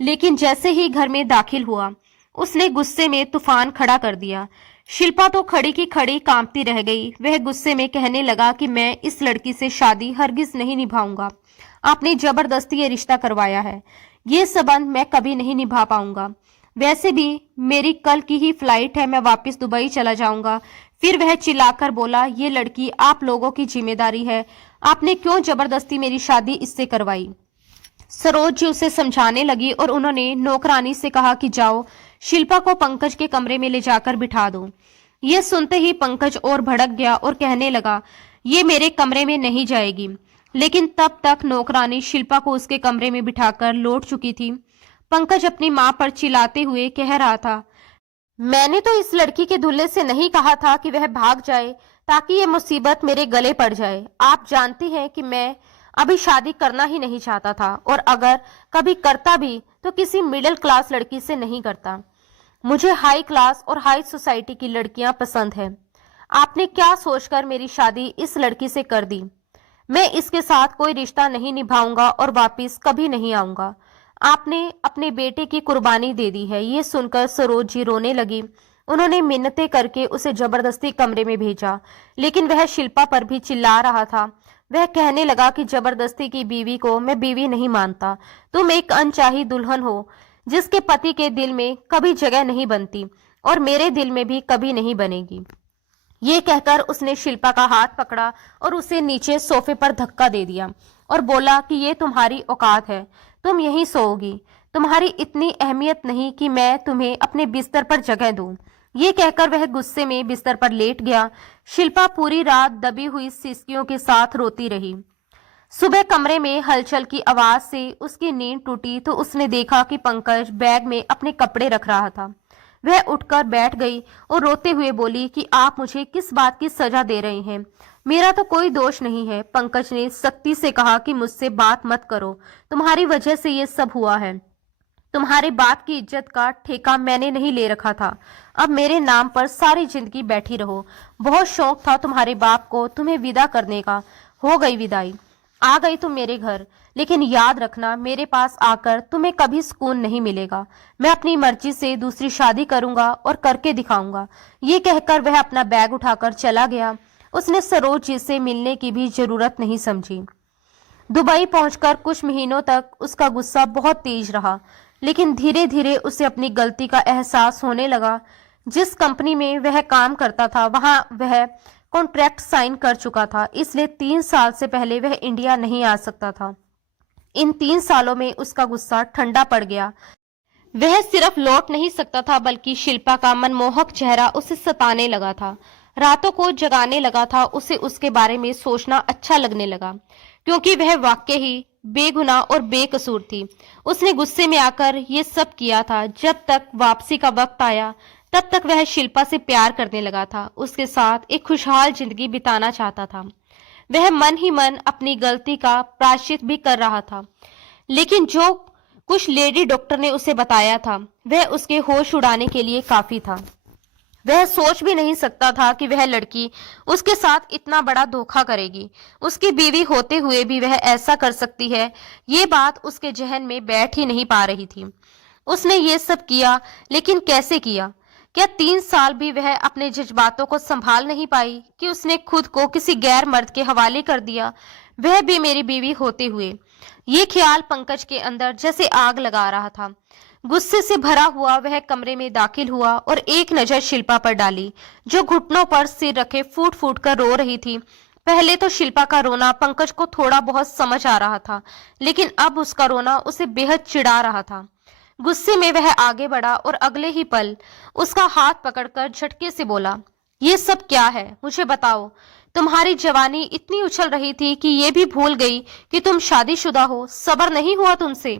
लेकिन जैसे ही घर में दाखिल हुआ उसने गुस्से में तूफान खड़ा कर दिया। शिल्पा तो खड़ी की खड़ी कांपती रह गई। वह गुस्से में कहने लगा कि मैं इस लड़की से शादी हरगिज नहीं निभाऊंगा। आपने जबरदस्ती ये रिश्ता करवाया है। ये संबंध मैं कभी नहीं निभा पाऊंगा। वैसे भी मेरी कल की ही फ्लाइट है। मैं वापस दुबई चला जाऊंगा। फिर वह चिल्लाकर बोला, ये लड़की आप लोगों की जिम्मेदारी है, आपने क्यों जबरदस्ती मेरी शादी इससे करवाई। सरोज जी उसे समझाने लगी और उन्होंने नौकरानी से कहा कि जाओ शिल्पा को पंकज के कमरे में ले जाकर बिठा दो। यह सुनते ही पंकज और भड़क गया और कहने लगा, ये मेरे कमरे में नहीं जाएगी। लेकिन तब तक नौकरानी शिल्पा को उसके कमरे में बिठाकर लौट चुकी थी। पंकज अपनी मां पर चिल्लाते हुए कह रहा था, मैंने तो इस लड़की के दूल्हे से नहीं कहा था कि वह भाग जाए ताकि ये मुसीबत मेरे गले पड़ जाए। आप जानती हैं कि मैं अभी शादी करना ही नहीं चाहता था, और अगर कभी करता भी तो किसी मिडिल क्लास लड़की से नहीं करता। मुझे हाई क्लास और हाई सोसाइटी की लड़कियां पसंद है। आपने क्या सोचकर मेरी शादी इस लड़की से कर दी। मैं इसके साथ कोई रिश्ता नहीं निभाऊंगा और वापस कभी नहीं आऊंगा। आपने अपने बेटे की कुर्बानी दे दी है। ये सुनकर सरोज जी रोने लगी। उन्होंने मिन्नतें करके उसे जबरदस्ती कमरे में भेजा, लेकिन वह शिल्पा पर भी चिल्ला रहा था। वह कहने लगा कि जबरदस्ती की बीवी को मैं बीवी नहीं मानता। तुम एक अनचाही दुल्हन हो जिसके पति के दिल में कभी जगह नहीं बनती, और मेरे दिल में भी कभी नहीं बनेगी। ये कहकर उसने शिल्पा का हाथ पकड़ा और उसे नीचे सोफे पर धक्का दे दिया और बोला कि ये तुम्हारी औकात है, तुम यहीं सोओगी। तुम्हारी इतनी अहमियत नहीं कि मैं तुम्हें अपने बिस्तर पर जगह दूं। ये कहकर वह गुस्से में बिस्तर पर लेट गया। शिल्पा पूरी रात दबी हुई सिसकियों के साथ रोती रही। सुबह कमरे में हलचल की आवाज से उसकी नींद टूटी तो उसने देखा कि पंकज बैग में अपने कपड़े रख रहा था। वह उठकर बैठ गई और रोते हुए बोली कि आप मुझे किस बात की सजा दे रहे हैं। मेरा तो कोई दोष नहीं है। पंकज ने सख्ती से कहा कि मुझसे बात मत करो, तुम्हारी वजह से ये सब हुआ है। तुम्हारे बाप की इज्जत का ठेका मैंने नहीं ले रखा था। अब मेरे नाम पर सारी जिंदगी बैठी रहो। बहुत शौक था तुम्हारे बाप को तुम्हें विदा करने का, हो गई विदाई। आ गई तुम मेरे घर, लेकिन याद रखना मेरे पास आकर तुम्हें कभी सुकून नहीं मिलेगा। मैं अपनी मर्जी से दूसरी शादी करूंगा और करके दिखाऊंगा। ये कहकर वह अपना बैग उठाकर चला गया। उसने सरोज जी से मिलने की भी जरूरत नहीं समझी। दुबई पहुंचकर कुछ महीनों तक उसका गुस्सा बहुत तेज रहा, लेकिन धीरे धीरे उसे अपनी गलती का एहसास होने लगा। जिस कंपनी में वह काम करता था वहां वह कॉन्ट्रैक्ट साइन कर चुका था, इसलिए 3 साल से पहले वह इंडिया नहीं आ सकता था। इन 3 सालों में उसका गुस्सा ठंडा पड़ गया। वह सिर्फ लौट नहीं सकता था, बल्कि शिल्पा का मनमोहक चेहरा उसे सताने लगा था, रातों को जगाने लगा था। उसे उसके बारे में सोचना अच्छा लगने लगा, क्योंकि वह वाकई ही बेगुनाह और बेकसूर थी। उसने गुस्से में आकर ये सब किया था। जब तक वापसी का वक्त आया तब तक वह शिल्पा से प्यार करने लगा था, उसके साथ एक खुशहाल जिंदगी बिताना चाहता था। वह मन ही मन अपनी गलती का प्रायश्चित भी कर रहा था, लेकिन जो कुछ लेडी डॉक्टर ने उसे बताया था वह उसके होश उड़ाने के लिए काफी था। वह सोच भी नहीं सकता था कि वह लड़की उसके साथ इतना बड़ा धोखा करेगी। उसकी बीवी होते हुए भी वह ऐसा कर सकती है, ये बात उसके जहन में बैठ ही नहीं पा रही थी। उसने ये सब किया, लेकिन कैसे किया? क्या 3 साल भी वह अपने जज्बातों को संभाल नहीं पाई कि उसने खुद को किसी गैर मर्द के हवाले कर दिया, वह भी मेरी बीवी होते हुए। ये ख्याल पंकज के अंदर जैसे आग लगा रहा था। गुस्से से भरा हुआ वह कमरे में दाखिल हुआ और एक नजर शिल्पा पर डाली, जो घुटनों पर सिर रखे फूट फूट कर रो रही थी। पहले तो शिल्पा का रोना पंकज को थोड़ा बहुत समझ आ रहा था, लेकिन अब उसका रोना उसे बेहद चिढ़ा रहा था। गुस्से में वह आगे बढ़ा और अगले ही पल उसका हाथ पकड़कर झटके से बोला, ये सब क्या है, मुझे बताओ। तुम्हारी जवानी इतनी उछल रही थी कि ये भी भूल गई कि तुम शादीशुदा हो। सब्र नहीं हुआ तुमसे?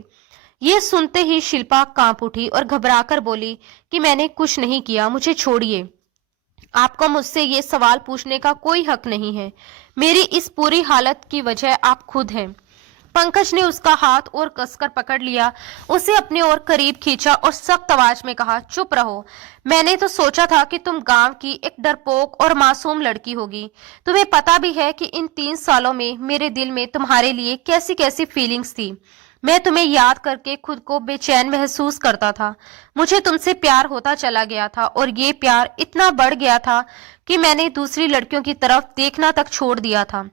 ये सुनते ही शिल्पा कांप उठी और घबराकर बोली कि मैंने कुछ नहीं किया, मुझे छोड़िए। आपको मुझसे ये सवाल पूछने का कोई हक नहीं है। मेरी इस पूरी हालत की वजह आप खुद हैं। पंकज ने उसका हाथ और कसकर पकड़ लिया, उसे अपने ओर करीब खींचा और सख्त आवाज में कहा, चुप रहो। मैंने तो सोचा था कि तुम गांव की एक डरपोक और मासूम लड़की होगी। तुम्हें पता भी है कि इन 3 सालों में मेरे दिल में तुम्हारे लिए कैसी कैसी फीलिंग्स थी। मैं तुम्हें याद करके खुद को बेचैन महसूस करता था। मुझे तुमसे प्यार होता चला गया था, और ये प्यार इतना बढ़ गया था कि मैंने दूसरी लड़कियों की तरफ देखना तक छोड़ दिया था।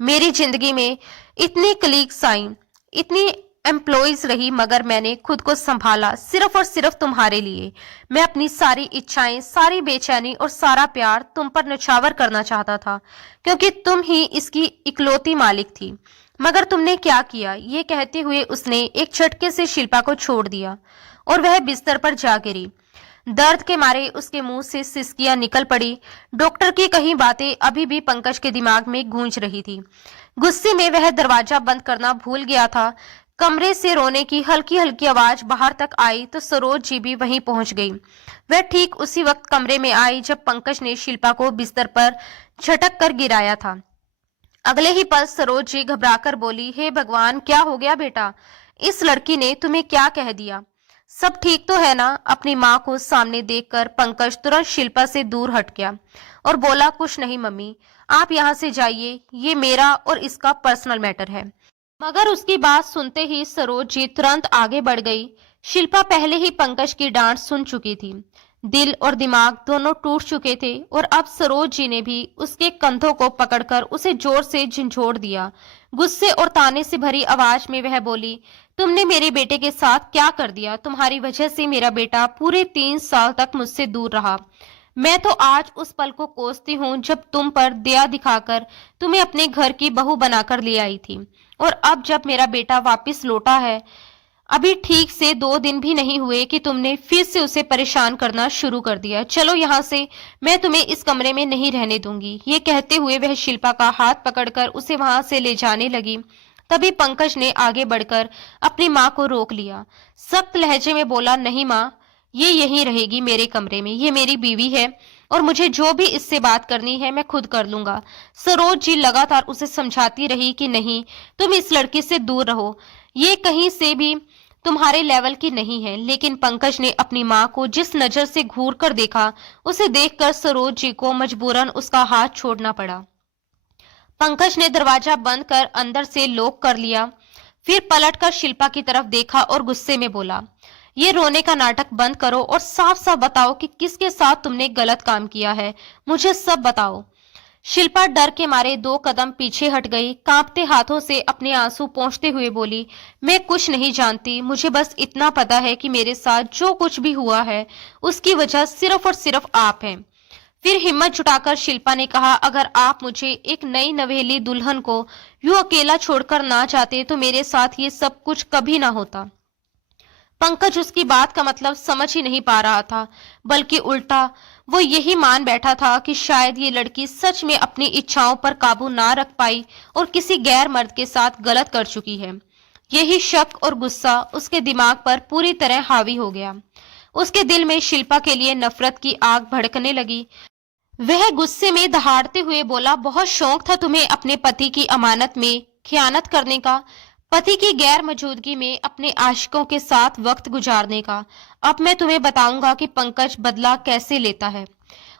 मेरी जिंदगी में इतनी कलीग्स आई, इतनी एम्प्लॉइज रही, मगर मैंने खुद को संभाला सिर्फ और सिर्फ तुम्हारे लिए। मैं अपनी सारी इच्छाएं, सारी बेचैनी और सारा प्यार तुम पर न्यौछावर करना चाहता था, क्योंकि तुम ही इसकी इकलौती मालिक थी। मगर तुमने क्या किया? ये कहते हुए उसने एक झटके से शिल्पा को छोड़ दिया और वह बिस्तर पर जा गिरी। दर्द के मारे उसके मुंह से सिसकियां निकल पड़ी। डॉक्टर की कही बातें अभी भी पंकज के दिमाग में गूंज रही थी। गुस्से में वह दरवाजा बंद करना भूल गया था। कमरे से रोने की हल्की हल्की आवाज बाहर तक आई तो सरोज जी भी वहीं पहुंच गई। वह ठीक उसी वक्त कमरे में आई जब पंकज ने शिल्पा को बिस्तर पर झटक कर गिराया था। अगले ही पल सरोज जी घबराकर बोली, हे भगवान, क्या हो गया बेटा? इस लड़की ने तुम्हें क्या कह दिया? सब ठीक तो है ना? अपनी माँ को सामने देखकर पंकज तुरंत शिल्पा से दूर हट गया और बोला, कुछ नहीं मम्मी, आप यहाँ से जाइए, ये मेरा और इसका पर्सनल मैटर है। मगर उसकी बात सुनते ही सरोज जी तुरंत आगे बढ़ गई। शिल्पा पहले ही पंकज की डांट सुन चुकी थी। दिल और दिमाग दोनों टूट चुके थे और अब सरोज जी ने भी उसके कंधों को पकड़कर उसे जोर से झंझोड़ दिया। गुस्से और ताने से भरी आवाज में वह बोली, तुमने मेरे बेटे के साथ क्या कर दिया? तुम्हारी वजह से मेरा बेटा पूरे 3 साल तक मुझसे दूर रहा। मैं तो आज उस पल को कोसती हूँ जब तुम पर दया दिखाकर तुम्हें अपने घर की बहू बनाकर ले आई थी, और अब जब मेरा बेटा वापस लौटा है, अभी ठीक से 2 दिन भी नहीं हुए कि तुमने फिर से उसे परेशान करना शुरू कर दिया। चलो यहाँ से, मैं तुम्हें इस कमरे में नहीं रहने दूंगी। ये कहते हुए वह शिल्पा का हाथ पकड़कर उसे वहां से ले जाने लगी। तभी पंकज ने आगे बढ़कर अपनी माँ को रोक लिया। सख्त लहजे में बोला, नहीं माँ, ये यहीं रहेगी मेरे कमरे में। ये मेरी बीवी है और मुझे जो भी इससे बात करनी है मैं खुद कर लूंगा। सरोज जी लगातार उसे समझाती रही कि नहीं, तुम इस लड़की से दूर रहो, ये कहीं से भी तुम्हारे लेवल की नहीं है। लेकिन पंकज ने अपनी माँ को जिस नजर से घूर कर देखा, उसे देखकर सरोज जी को मजबूरन उसका हाथ छोड़ना पड़ा। पंकज ने दरवाजा बंद कर अंदर से लॉक कर लिया, फिर पलटकर शिल्पा की तरफ देखा और गुस्से में बोला, ये रोने का नाटक बंद करो और साफ साफ बताओ कि किसके साथ तुमने गलत काम किया है। मुझे सब बताओ। शिल्पा डर के मारे 2 कदम पीछे हट गई। कांपते हाथों से अपने आंसू पोंछते हुए बोली, मैं कुछ नहीं जानती। मुझे बस इतना पता है कि मेरे साथ जो कुछ भी हुआ है उसकी वजह सिर्फ और सिर्फ आप हैं। फिर हिम्मत जुटाकर शिल्पा ने कहा, अगर आप मुझे एक नई नवेली दुल्हन को यूं अकेला छोड़कर ना जाते तो मेरे साथ ये सब कुछ कभी ना होता। पंकज उसकी बात का मतलब समझ ही नहीं पा रहा था, बल्कि उल्टा वो यही मान बैठा था कि शायद ये लड़की सच में अपनी इच्छाओं पर काबू ना रख पाई और किसी गैर मर्द के साथ गलत कर चुकी है। यही शक और गुस्सा उसके दिमाग पर पूरी तरह हावी हो गया। उसके दिल में शिल्पा के लिए नफरत की आग भड़कने लगी। वह गुस्से में दहाड़ते हुए बोला, बहुत शौक था तुम्हें अपने पति की अमानत में खयानत करने का, पति की गैर मौजूदगी में अपने आशिकों के साथ वक्त गुजारने का। अब मैं तुम्हें बताऊंगा कि पंकज बदला कैसे लेता है।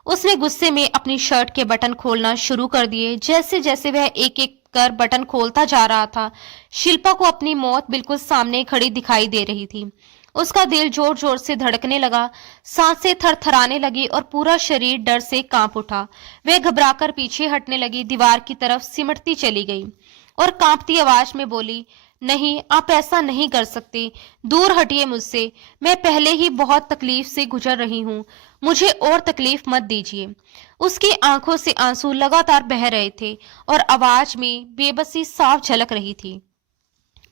उसने गुस्से में अपनी शर्ट के बटन खोलना शुरू कर दिए। जैसे जैसे वह एक एक कर बटन खोलता जा रहा था, शिल्पा को अपनी मौत बिल्कुल सामने खड़ी दिखाई दे रही थी। उसका दिल जोर जोर से धड़कने लगा, सांसें थरथराने लगी और पूरा शरीर डर से कांप उठा। वह घबराकर पीछे हटने लगी, दीवार की तरफ सिमटती चली गई और कांपती आवाज में बोली, नहीं, आप ऐसा नहीं कर सकते। दूर हटिए मुझसे। मैं पहले ही बहुत तकलीफ से गुजर रही हूँ, मुझे और तकलीफ मत दीजिए। उसकी आंखों से आंसू लगातार बह रहे थे और आवाज में बेबसी साफ झलक रही थी।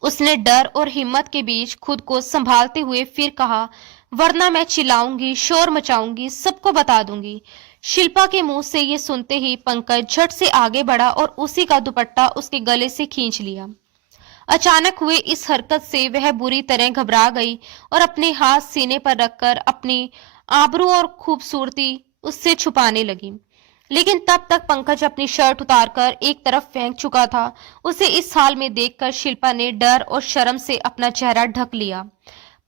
उसने डर और हिम्मत के बीच खुद को संभालते हुए फिर कहा, वरना मैं चिल्लाऊंगी, शोर मचाऊंगी, सबको बता दूंगी। शिल्पा के मुंह से ये सुनते ही पंकज झट से आगे बढ़ा और उसी का दुपट्टा उसके गले से खींच लिया। अचानक हुए इस हरकत से वह बुरी तरह घबरा गई और अपने हाथ सीने पर रखकर अपनी आबरू और खूबसूरती उससे छुपाने लगी। लेकिन तब तक पंकज अपनी शर्ट उतारकर एक तरफ फेंक चुका था। उसे इस हाल में देखकर शिल्पा ने डर और शर्म से अपना चेहरा ढक लिया।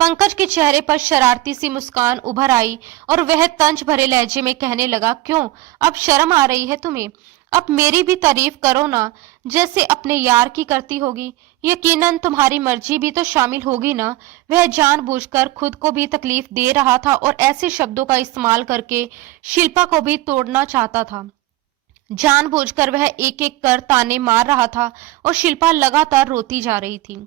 पंकज के चेहरे पर शरारती सी मुस्कान उभर आई और वह तंज भरे लहजे में कहने लगा, क्यों, अब शर्म आ रही है तुम्हें? अब मेरी भी तारीफ करो ना, जैसे अपने यार की करती होगी। यकीनन तुम्हारी मर्जी भी तो शामिल होगी ना। वह जानबूझकर खुद को भी तकलीफ दे रहा था और ऐसे शब्दों का इस्तेमाल करके शिल्पा को भी तोड़ना चाहता था। जानबूझकर वह एक एक कर ताने मार रहा था और शिल्पा लगातार रोती जा रही थी।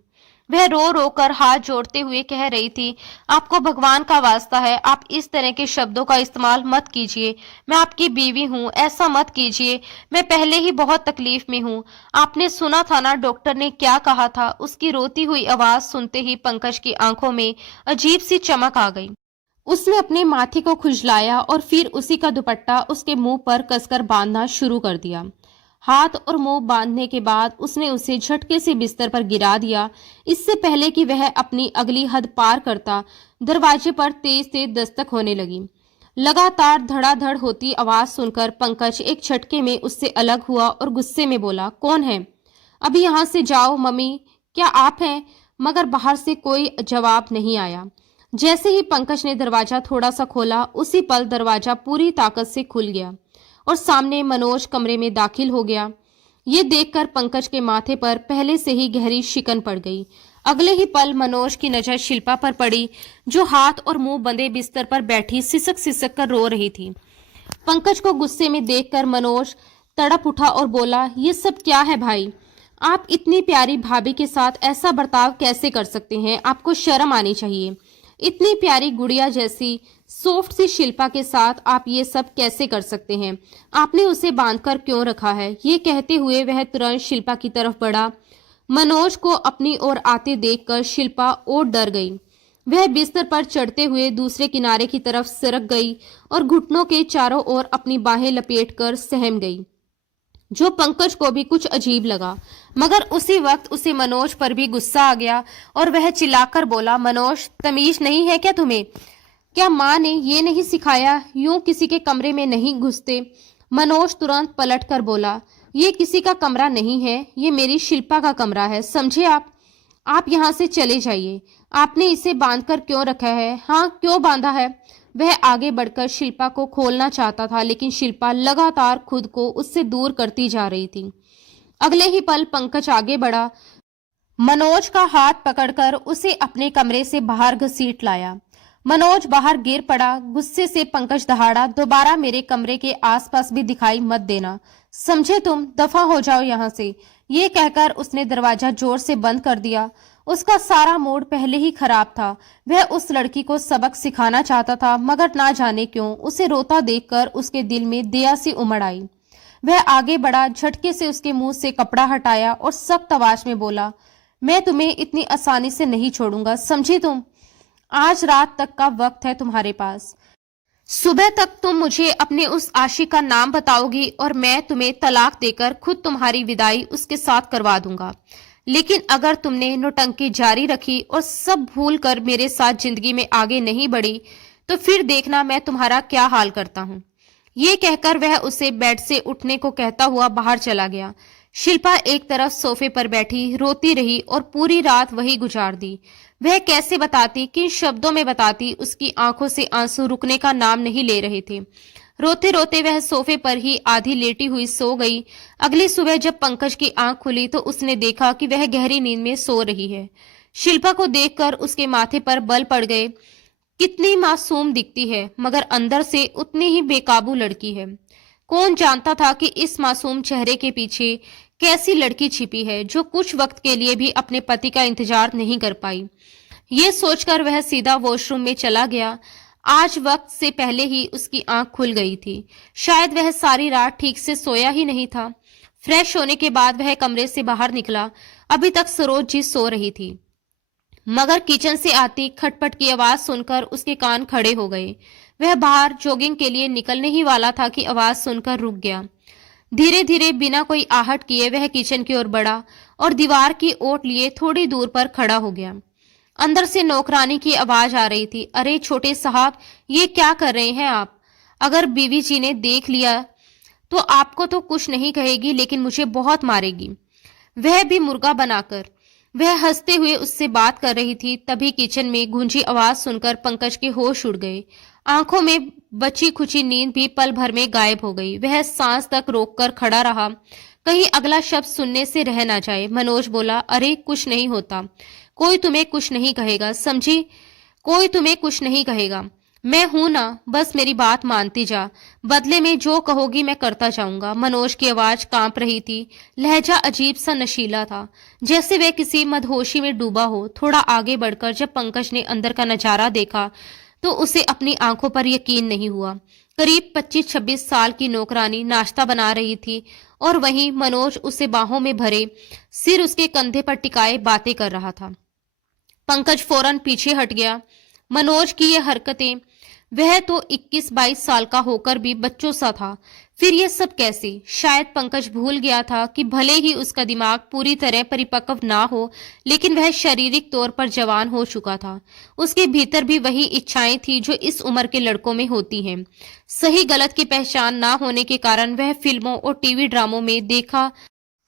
वह रो रो कर हाथ जोड़ते हुए कह रही थी, आपको भगवान का वास्ता है, आप इस तरह के शब्दों का इस्तेमाल मत कीजिए। मैं आपकी बीवी हूँ, ऐसा मत कीजिए। मैं पहले ही बहुत तकलीफ में हूँ। आपने सुना था ना डॉक्टर ने क्या कहा था? उसकी रोती हुई आवाज सुनते ही पंकज की आंखों में अजीब सी चमक आ गई। उसने अपने माथे को खुजलाया और फिर उसी का दुपट्टा उसके मुंह पर कसकर बांधना शुरू कर दिया। हाथ और मुंह बांधने के बाद उसने उसे झटके से बिस्तर पर गिरा दिया। इससे पहले कि वह अपनी अगली हद पार करता, दरवाजे पर तेज तेज दस्तक होने लगी। लगातार धड़ाधड़ होती आवाज सुनकर पंकज एक झटके में उससे अलग हुआ और गुस्से में बोला, कौन है? अभी यहां से जाओ। मम्मी, क्या आप हैं? मगर बाहर से कोई जवाब नहीं आया। जैसे ही पंकज ने दरवाजा थोड़ा सा खोला, उसी पल दरवाजा पूरी ताकत से खुल गया और सामने मनोज कमरे में दाखिल हो गया। ये देखकर पंकज के माथे पर पहले से ही गहरी शिकन पड़ गई। अगले ही पल मनोज की नजर शिल्पा पर पड़ी, जो हाथ और मुंह बंधे बिस्तर पर बैठी सिसक सिसक कर रो रही थी। पंकज को गुस्से में देखकर मनोज तड़प उठा और बोला, ये सब क्या है भाई? आप इतनी प्यारी भाभी के साथ ऐसा बर्ताव कैसे कर सकते हैं? आपको शर्म आनी चाहिए। इतनी प्यारी गुड़िया जैसी सॉफ्ट सी शिल्पा के साथ आप ये सब कैसे कर सकते हैं? आपने उसे बांधकर क्यों रखा है? ये कहते हुए वह तुरंत शिल्पा की तरफ बढ़ा। मनोज को अपनी ओर आते देखकर शिल्पा और डर गई। वह बिस्तर पर चढ़ते हुए दूसरे किनारे की तरफ सरक गई और घुटनों के चारों ओर अपनी बाहें लपेटकर सहम गई, जो पंकज को भी कुछ अजीब लगा। मगर उसी वक्त उसे मनोज पर भी गुस्सा आ गया और वह चिल्लाकर बोला, मनोज, तमीज नहीं है क्या तुम्हें? क्या माँ ने ये नहीं सिखाया यूं किसी के कमरे में नहीं घुसते? मनोज तुरंत पलट कर बोला, ये किसी का कमरा नहीं है, ये मेरी शिल्पा का कमरा है, समझे आप यहाँ से चले जाइए। आपने इसे बांधकर क्यों रखा है? हाँ, क्यों बांधा है? वह आगे बढ़कर शिल्पा को खोलना चाहता था, लेकिन शिल्पा लगातार खुद को उससे दूर करती जा रही थी। अगले ही पल पंकज आगे बढ़ा, मनोज का हाथ पकड़कर उसे अपने कमरे से बाहर घसीट लाया। मनोज बाहर गिर पड़ा। गुस्से से पंकज दहाड़ा, दोबारा मेरे कमरे के आसपास भी दिखाई मत देना, समझे तुम? दफा हो जाओ यहाँ से। ये कहकर उसने दरवाजा जोर से बंद कर दिया। उसका सारा मूड पहले ही खराब था। वह उस लड़की को सबक सिखाना चाहता था, मगर ना जाने क्यों उसे रोता देखकर उसके दिल में दया सी उमड़ आई। वह आगे बढ़ा, झटके से उसके मुंह से कपड़ा हटाया और सख्त आवाज में बोला, मैं तुम्हें इतनी आसानी से नहीं छोड़ूंगा, समझी तुम? आज रात तक का वक्त है तुम्हारे पास। सुबह तक तुम मुझे अपने उस आशिक का नाम बताओगी और मैं तुम्हें तलाक देकर खुद तुम्हारी विदाई उसके साथ करवा दूंगा। लेकिन अगर तुमने नौटंकी जारी रखी और सब भूल कर मेरे साथ जिंदगी में आगे नहीं बढ़ी, तो फिर देखना मैं तुम्हारा क्या हाल करता हूँ। ये कहकर वह उसे बेड से उठने को कहता हुआ बाहर चला गया। शिल्पा एक तरफ सोफे पर बैठी रोती रही और पूरी रात वही गुजार दी। वह कैसे बताती, किन शब्दों में बताती? उसकी आंखों से आंसू रुकने का नाम नहीं ले रहे थे। रोते रोते वह सोफे पर ही आधी लेटी हुई सो गई। अगली सुबह जब पंकज की आंख खुली तो उसने देखा कि वह गहरी नींद में सो रही है। शिल्पा को देखकर उसके माथे पर बल पड़ गए। कितनी मासूम दिखती है, मगर अंदर से उतनी ही बेकाबू लड़की है। कौन जानता था कि इस मासूम चेहरे के पीछे कैसी लड़की छिपी है, जो कुछ वक्त के लिए भी अपने पति का इंतजार नहीं कर पाई। ये सोचकर वह सीधा वॉशरूम में चला गया। आज वक्त से पहले ही उसकी आंख खुल गई थी। शायद वह सारी रात ठीक से सोया ही नहीं था। फ्रेश होने के बाद वह कमरे से बाहर निकला। अभी तक सरोज जी सो रही थी, मगर किचन से आती खटपट की आवाज सुनकर उसके कान खड़े हो गए। वह बाहर जॉगिंग के लिए निकलने ही वाला था कि आवाज सुनकर रुक गया। धीरे धीरे बिना कोई आहट किए वह किचन की ओर बढ़ा और दीवार की ओट लिए थोड़ी दूर पर खड़ा हो गया। अंदर से नौकरानी की आवाज आ रही थी, अरे छोटे साहब, ये क्या कर रहे हैं आप? अगर बीवी जी ने देख लिया तो आपको तो कुछ नहीं कहेगी, लेकिन मुझे बहुत मारेगी, वह भी मुर्गा बनाकर। वह हंसते हुए उससे बात कर रही थी। तभी किचन में गूंजी आवाज सुनकर पंकज के होश उड़ गए। आंखों में बची खुची नींद भी पल भर में गायब हो गई। वह सांस तक रोककर खड़ा रहा, कहीं अगला शब्द सुनने से रह ना जाए। मनोज बोला, अरे कुछ नहीं होता, कोई तुम्हें कुछ नहीं कहेगा, समझी? कोई तुम्हें कुछ नहीं कहेगा। मैं हूं ना, बस मेरी बात मानती जा। बदले में जो कहोगी मैं करता जाऊंगा। मनोज की आवाज कांप रही थी। लहजा अजीब सा नशीला था, जैसे वह किसी मदहोशी में डूबा हो। थोड़ा आगे बढ़कर जब पंकज ने अंदर का नजारा देखा तो उसे अपनी आंखों पर यकीन नहीं हुआ। करीब 25-26 साल की नौकरानी नाश्ता बना रही थी और वहीं मनोज उसे बाहों में भरे, सिर उसके कंधे पर टिकाए बातें कर रहा था। पंकज फौरन पीछे हट गया। मनोज की ये हरकतें, वह तो 21-22 साल का होकर भी बच्चों सा था। फिर ये सब कैसे? शायद पंकज भूल गया था कि भले ही उसका दिमाग पूरी तरह परिपक्व ना हो, लेकिन वह शारीरिक तौर पर जवान हो चुका था। उसके भीतर भी वही इच्छाएं थी जो इस उम्र के लड़कों में होती हैं। सही गलत की पहचान ना होने के कारण वह फिल्मों और टीवी ड्रामों में देखा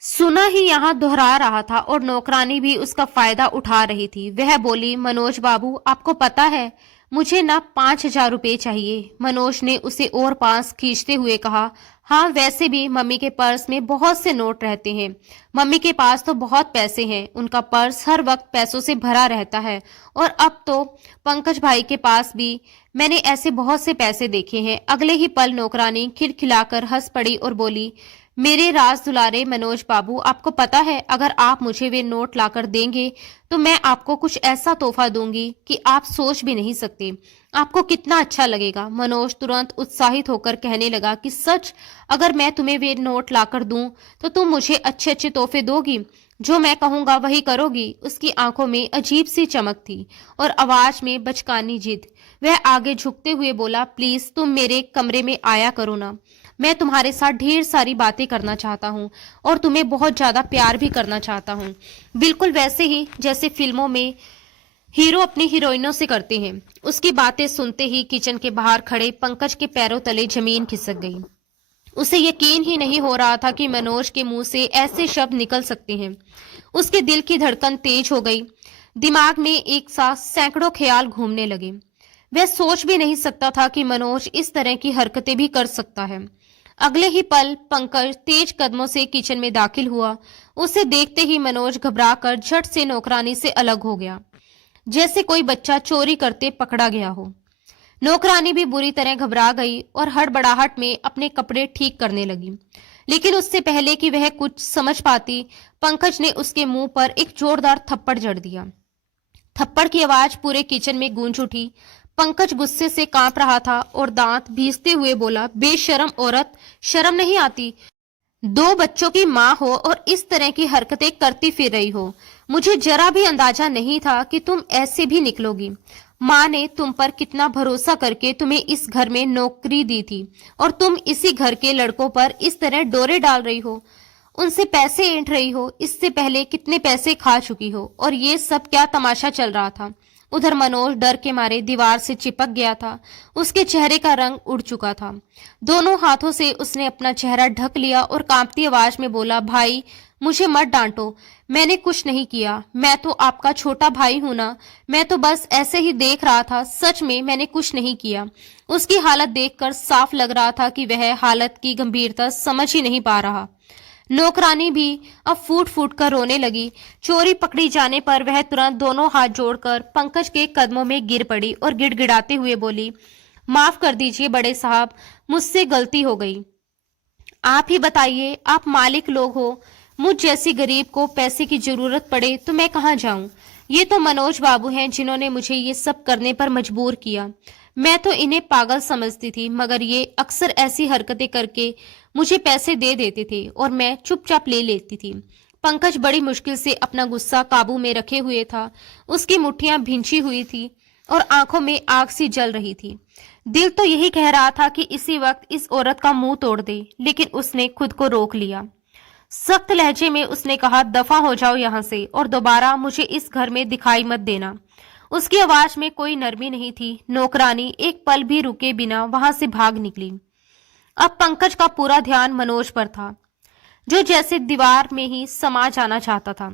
सुना ही यहाँ दोहरा रहा था और नौकरानी भी उसका फायदा उठा रही थी। वह बोली, मनोज बाबू, आपको पता है मुझे ना 5,000 रुपए चाहिए। मनोज ने उसे और पास खींचते हुए कहा, हाँ वैसे भी मम्मी के पर्स में बहुत से नोट रहते हैं। मम्मी के पास तो बहुत पैसे हैं, उनका पर्स हर वक्त पैसों से भरा रहता है। और अब तो पंकज भाई के पास भी मैंने ऐसे बहुत से पैसे देखे हैं। अगले ही पल नौकरानी खिलखिलाकर हंस पड़ी और बोली, मेरे राज दुलारे मनोज बाबू, आपको पता है अगर आप मुझे वे नोट लाकर देंगे तो मैं आपको कुछ ऐसा तोहफा दूंगी कि आप सोच भी नहीं सकते। आपको कितना अच्छा लगेगा। मनोज तुरंत उत्साहित होकर कहने लगा कि सच? अगर मैं तुम्हें वे नोट लाकर दूं तो तुम मुझे अच्छे अच्छे तोहफे दोगी? जो मैं कहूंगा वही करोगी? उसकी आंखों में अजीब सी चमक थी और आवाज में बचकानी जिद। वह आगे झुकते हुए बोला, प्लीज तुम मेरे कमरे में आया करो ना। मैं तुम्हारे साथ ढेर सारी बातें करना चाहता हूँ और तुम्हें बहुत ज्यादा प्यार भी करना चाहता हूँ, बिल्कुल वैसे ही जैसे फिल्मों में हीरो अपनी हीरोइनों से करते हैं। उसकी बातें सुनते ही किचन के बाहर खड़े पंकज के पैरों तले जमीन खिसक गई। उसे यकीन ही नहीं हो रहा था कि मनोज के मुंह से ऐसे शब्द निकल सकते हैं। उसके दिल की धड़कन तेज हो गई। दिमाग में एक साथ सैकड़ों ख्याल घूमने लगे। वह सोच भी नहीं सकता था कि मनोज इस तरह की हरकतें भी कर सकता है। अगले ही पल पंकज तेज कदमों से किचन में दाखिल हुआ। उसे देखते ही मनोज घबराकर झट से नौकरानी से अलग हो गया, जैसे कोई बच्चा चोरी करते पकड़ा गया हो। नौकरानी भी बुरी तरह घबरा गई और हड़बड़ाहट में अपने कपड़े ठीक करने लगी। लेकिन उससे पहले कि वह कुछ समझ पाती, पंकज ने उसके मुंह पर एक जोरदार थप्पड़ जड़ दिया। थप्पड़ की आवाज पूरे किचन में गूंज उठी। पंकज गुस्से से कांप रहा था और दांत भींचते हुए बोला, बेशरम औरत, शर्म नहीं आती? 2 बच्चों की माँ हो और इस तरह की हरकतें करती फिर रही हो। मुझे जरा भी अंदाजा नहीं था कि तुम ऐसे भी निकलोगी। माँ ने तुम पर कितना भरोसा करके तुम्हें इस घर में नौकरी दी थी और तुम इसी घर के लड़कों पर इस तरह डोरे डाल रही हो, उनसे पैसे ऐंठ रही हो। इससे पहले कितने पैसे खा चुकी हो। और ये सब क्या तमाशा चल रहा था? उधर मनोज डर के मारे दीवार से चिपक गया था। उसके चेहरे का रंग उड़ चुका था। दोनों हाथों से उसने अपना चेहरा ढक लिया और कांपती आवाज में बोला, भाई मुझे मत डांटो, मैंने कुछ नहीं किया। मैं तो आपका छोटा भाई हूं ना, मैं तो बस ऐसे ही देख रहा था। सच में मैंने कुछ नहीं किया। उसकी हालत देखकर साफ लग रहा था कि वह हालत की गंभीरता समझ ही नहीं पा रहा। नौकरानी भी अब फूट फूट कर रोने लगी। चोरी पकड़ी जाने पर वह तुरंत दोनों हाथ जोड़कर पंकज के कदमों में गिर पड़ी और गिड़गिड़ाते हुए बोली, माफ कर दीजिए बड़े साहब, मुझसे गलती हो गई। आप ही बताइए, आप मालिक लोग हो, मुझ जैसी गरीब को पैसे की जरूरत पड़े तो मैं कहाँ जाऊं? ये तो मनोज बाबू हैं जिन्होंने मुझे ये सब करने पर मजबूर किया। मैं तो इन्हें पागल समझती थी, मगर ये अक्सर ऐसी हरकतें करके मुझे पैसे दे देते थे और मैं चुपचाप ले लेती थी। पंकज बड़ी मुश्किल से अपना गुस्सा काबू में रखे हुए था। उसकी मुट्ठियां भींची हुई थी और आंखों में आग सी जल रही थी। दिल तो यही कह रहा था कि इसी वक्त इस औरत का मुंह तोड़ दे, लेकिन उसने खुद को रोक लिया। सख्त लहजे में उसने कहा, दफा हो जाओ यहाँ से और दोबारा मुझे इस घर में दिखाई मत देना। उसकी आवाज में कोई नरमी नहीं थी। नौकरानी एक पल भी रुके बिना वहां से भाग निकली। अब पंकज का पूरा ध्यान मनोज पर था, जो जैसे दीवार में ही समा जाना चाहता था।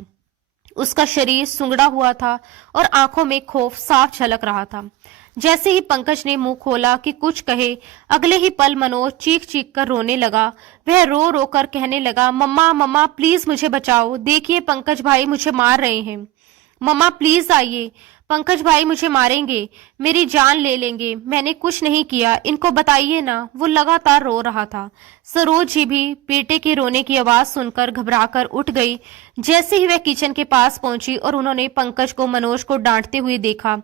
उसका शरीर सुंगड़ा हुआ था और आंखों में खौफ साफ झलक रहा था। जैसे ही पंकज ने मुंह खोला कि कुछ कहे, अगले ही पल मनोज चीख चीख कर रोने लगा। वह रो रो कर कहने लगा, मम्मा मम्मा प्लीज मुझे बचाओ, देखिए पंकज भाई मुझे मार रहे हैं, मम्मा प्लीज आइए। पंकज भाई मुझे मारेंगे, मेरी जान ले लेंगे, मैंने कुछ नहीं किया, इनको बताइए ना। वो लगातार रो रहा था। सरोज जी भी बेटे के रोने की आवाज सुनकर घबराकर उठ गई। जैसे ही वह किचन के पास पहुंची और उन्होंने पंकज को मनोज को डांटते हुए देखा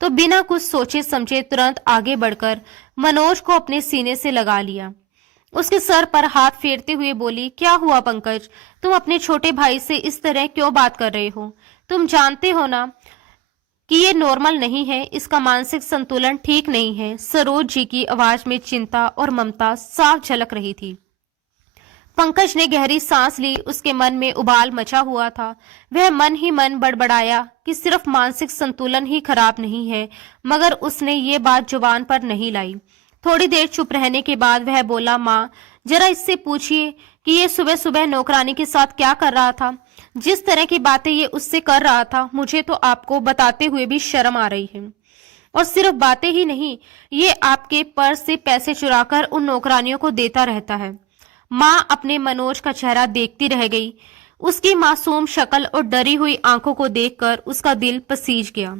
तो बिना कुछ सोचे समझे तुरंत आगे बढ़कर मनोज को अपने सीने से लगा लिया। उसके सर पर हाथ फेरते हुए बोली, क्या हुआ पंकज, तुम अपने छोटे भाई से इस तरह क्यों बात कर रहे हो? तुम जानते हो ना कि ये नॉर्मल नहीं है, इसका मानसिक संतुलन ठीक नहीं है। सरोज जी की आवाज में चिंता और ममता साफ झलक रही थी। पंकज ने गहरी सांस ली। उसके मन में उबाल मचा हुआ था। वह मन ही मन बड़बड़ाया कि सिर्फ मानसिक संतुलन ही खराब नहीं है, मगर उसने ये बात जुबान पर नहीं लाई। थोड़ी देर चुप रहने के बाद वह बोला, माँ जरा इससे पूछिए कि ये सुबह सुबह नौकरानी के साथ क्या कर रहा था। जिस तरह की बातें ये उससे कर रहा था, मुझे तो आपको बताते हुए भी शर्म आ रही है। और सिर्फ बातें ही नहीं, ये आपके पर्स से पैसे चुराकर उन नौकरानियों को देता रहता है। माँ अपने मनोज का चेहरा देखती रह गई। उसकी मासूम शक्ल और डरी हुई आंखों को देखकर उसका दिल पसीज गया।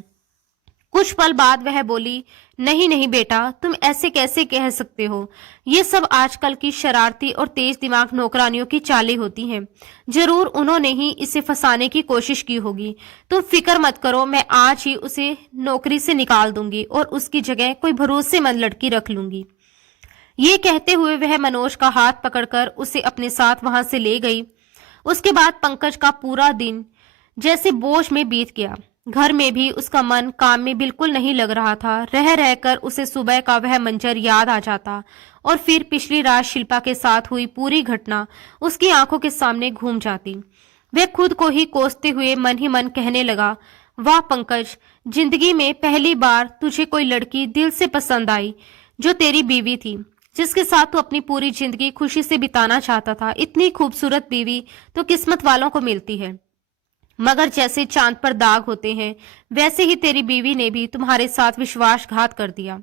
कुछ पल बाद वह बोली, नहीं नहीं बेटा, तुम ऐसे कैसे कह सकते हो? ये सब आजकल की शरारती और तेज दिमाग नौकरानियों की चालें होती हैं। जरूर उन्होंने ही इसे फंसाने की कोशिश की होगी। तुम फिक्र मत करो, मैं आज ही उसे नौकरी से निकाल दूंगी और उसकी जगह कोई भरोसेमंद लड़की रख लूंगी। ये कहते हुए वह मनोज का हाथ पकड़कर उसे अपने साथ वहां से ले गई। उसके बाद पंकज का पूरा दिन जैसे बोझ में बीत गया। घर में भी उसका मन काम में बिल्कुल नहीं लग रहा था। रह रहकर उसे सुबह का वह मंजर याद आ जाता और फिर पिछली रात शिल्पा के साथ हुई पूरी घटना उसकी आंखों के सामने घूम जाती। वह खुद को ही कोसते हुए मन ही मन कहने लगा, वाह पंकज, जिंदगी में पहली बार तुझे कोई लड़की दिल से पसंद आई जो तेरी बीवी थी, जिसके साथ तू अपनी पूरी जिंदगी खुशी से बिताना चाहता था। इतनी खूबसूरत बीवी तो किस्मत वालों को मिलती है, मगर जैसे चांद पर दाग होते हैं वैसे ही तेरी बीवी ने भी तुम्हारे साथ विश्वासघात कर दिया।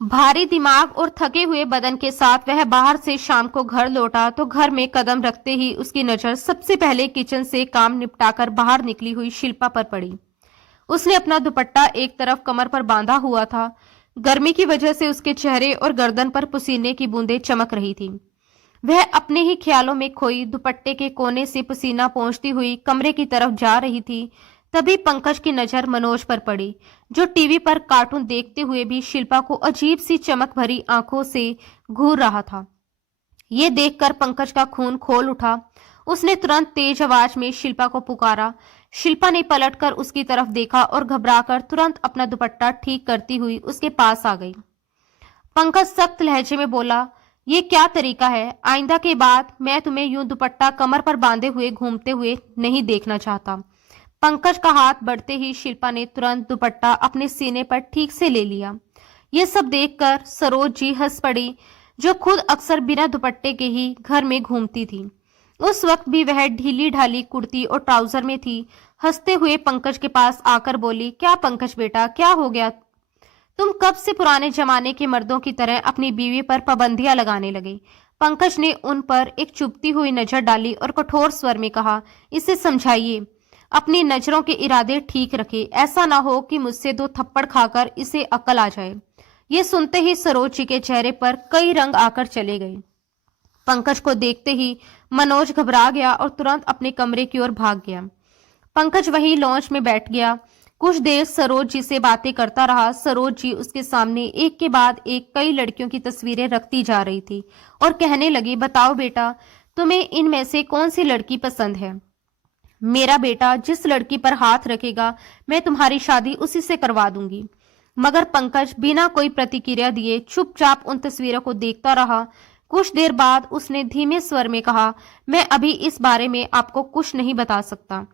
भारी दिमाग और थके हुए बदन के साथ वह बाहर से शाम को घर लौटा तो घर में कदम रखते ही उसकी नजर सबसे पहले किचन से काम निपटाकर बाहर निकली हुई शिल्पा पर पड़ी। उसने अपना दुपट्टा एक तरफ कमर पर बांधा हुआ था। गर्मी की वजह से उसके चेहरे और गर्दन पर पसीने की बूंदें चमक रही थी। वह अपने ही ख्यालों में खोई दुपट्टे के कोने से पसीना पोंछती हुई कमरे की तरफ जा रही थी। तभी पंकज की नजर मनोज पर पड़ी, जो टीवी पर कार्टून देखते हुए भी शिल्पा को अजीब सी चमक भरी आंखों से घूर रहा था। ये देखकर पंकज का खून खोल उठा। उसने तुरंत तेज आवाज में शिल्पा को पुकारा। शिल्पा ने पलटकर उसकी तरफ देखा और घबराकर तुरंत अपना दुपट्टा ठीक करती हुई उसके पास आ गई। पंकज सख्त लहजे में बोला, ये क्या तरीका है? आइंदा के बाद मैं तुम्हें यूं दुपट्टा कमर पर बांधे हुए घूमते हुए नहीं देखना चाहता। पंकज का हाथ बढ़ते ही शिल्पा ने तुरंत दुपट्टा अपने सीने पर ठीक से ले लिया। ये सब देखकर सरोज जी हंस पड़ी, जो खुद अक्सर बिना दुपट्टे के ही घर में घूमती थी। उस वक्त भी वह ढीली ढाली कुर्ती और ट्राउजर में थी। हंसते हुए पंकज के पास आकर बोली, क्या पंकज बेटा, क्या हो गया? तुम कब से पुराने जमाने के मर्दों की तरह अपनी बीवी पर पाबंदियां लगाने लगे? पंकज ने उन पर एक चुभती हुई नजर डाली और कठोर स्वर में कहा, इसे समझाइए, अपनी नजरों के इरादे ठीक रखे, ऐसा ना हो कि मुझसे 2 थप्पड़ खाकर इसे अकल आ जाए। ये सुनते ही सरोज जी के चेहरे पर कई रंग आकर चले गए। पंकज को देखते ही मनोज घबरा गया और तुरंत अपने कमरे की ओर भाग गया। पंकज वहीं लॉन्च में बैठ गया। कुछ देर सरोज जी से बातें करता रहा। सरोज जी उसके सामने एक के बाद एक कई लड़कियों की तस्वीरें रखती जा रही थी और कहने लगी, बताओ बेटा, तुम्हें इनमें से कौन सी लड़की पसंद है? मेरा बेटा जिस लड़की पर हाथ रखेगा मैं तुम्हारी शादी उसी से करवा दूंगी। मगर पंकज बिना कोई प्रतिक्रिया दिए चुपचाप उन तस्वीरों को देखता रहा। कुछ देर बाद उसने धीमे स्वर में कहा, मैं अभी इस बारे में आपको कुछ नहीं बता सकता।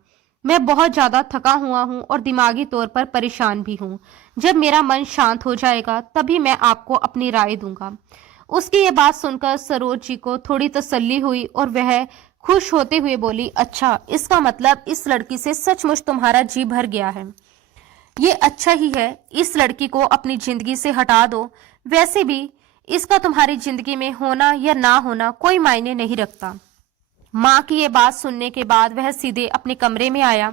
मैं बहुत ज्यादा थका हुआ हूँ और दिमागी तौर पर परेशान भी हूँ। जब मेरा मन शांत हो जाएगा तभी मैं आपको अपनी राय दूंगा। उसकी ये बात सुनकर सरोज जी को थोड़ी तसल्ली हुई और वह खुश होते हुए बोली, अच्छा, इसका मतलब इस लड़की से सचमुच तुम्हारा जी भर गया है। ये अच्छा ही है, इस लड़की को अपनी जिंदगी से हटा दो। वैसे भी इसका तुम्हारी जिंदगी में होना या ना होना कोई मायने नहीं रखता। माँ की ये बात सुनने के बाद वह सीधे अपने कमरे में आया।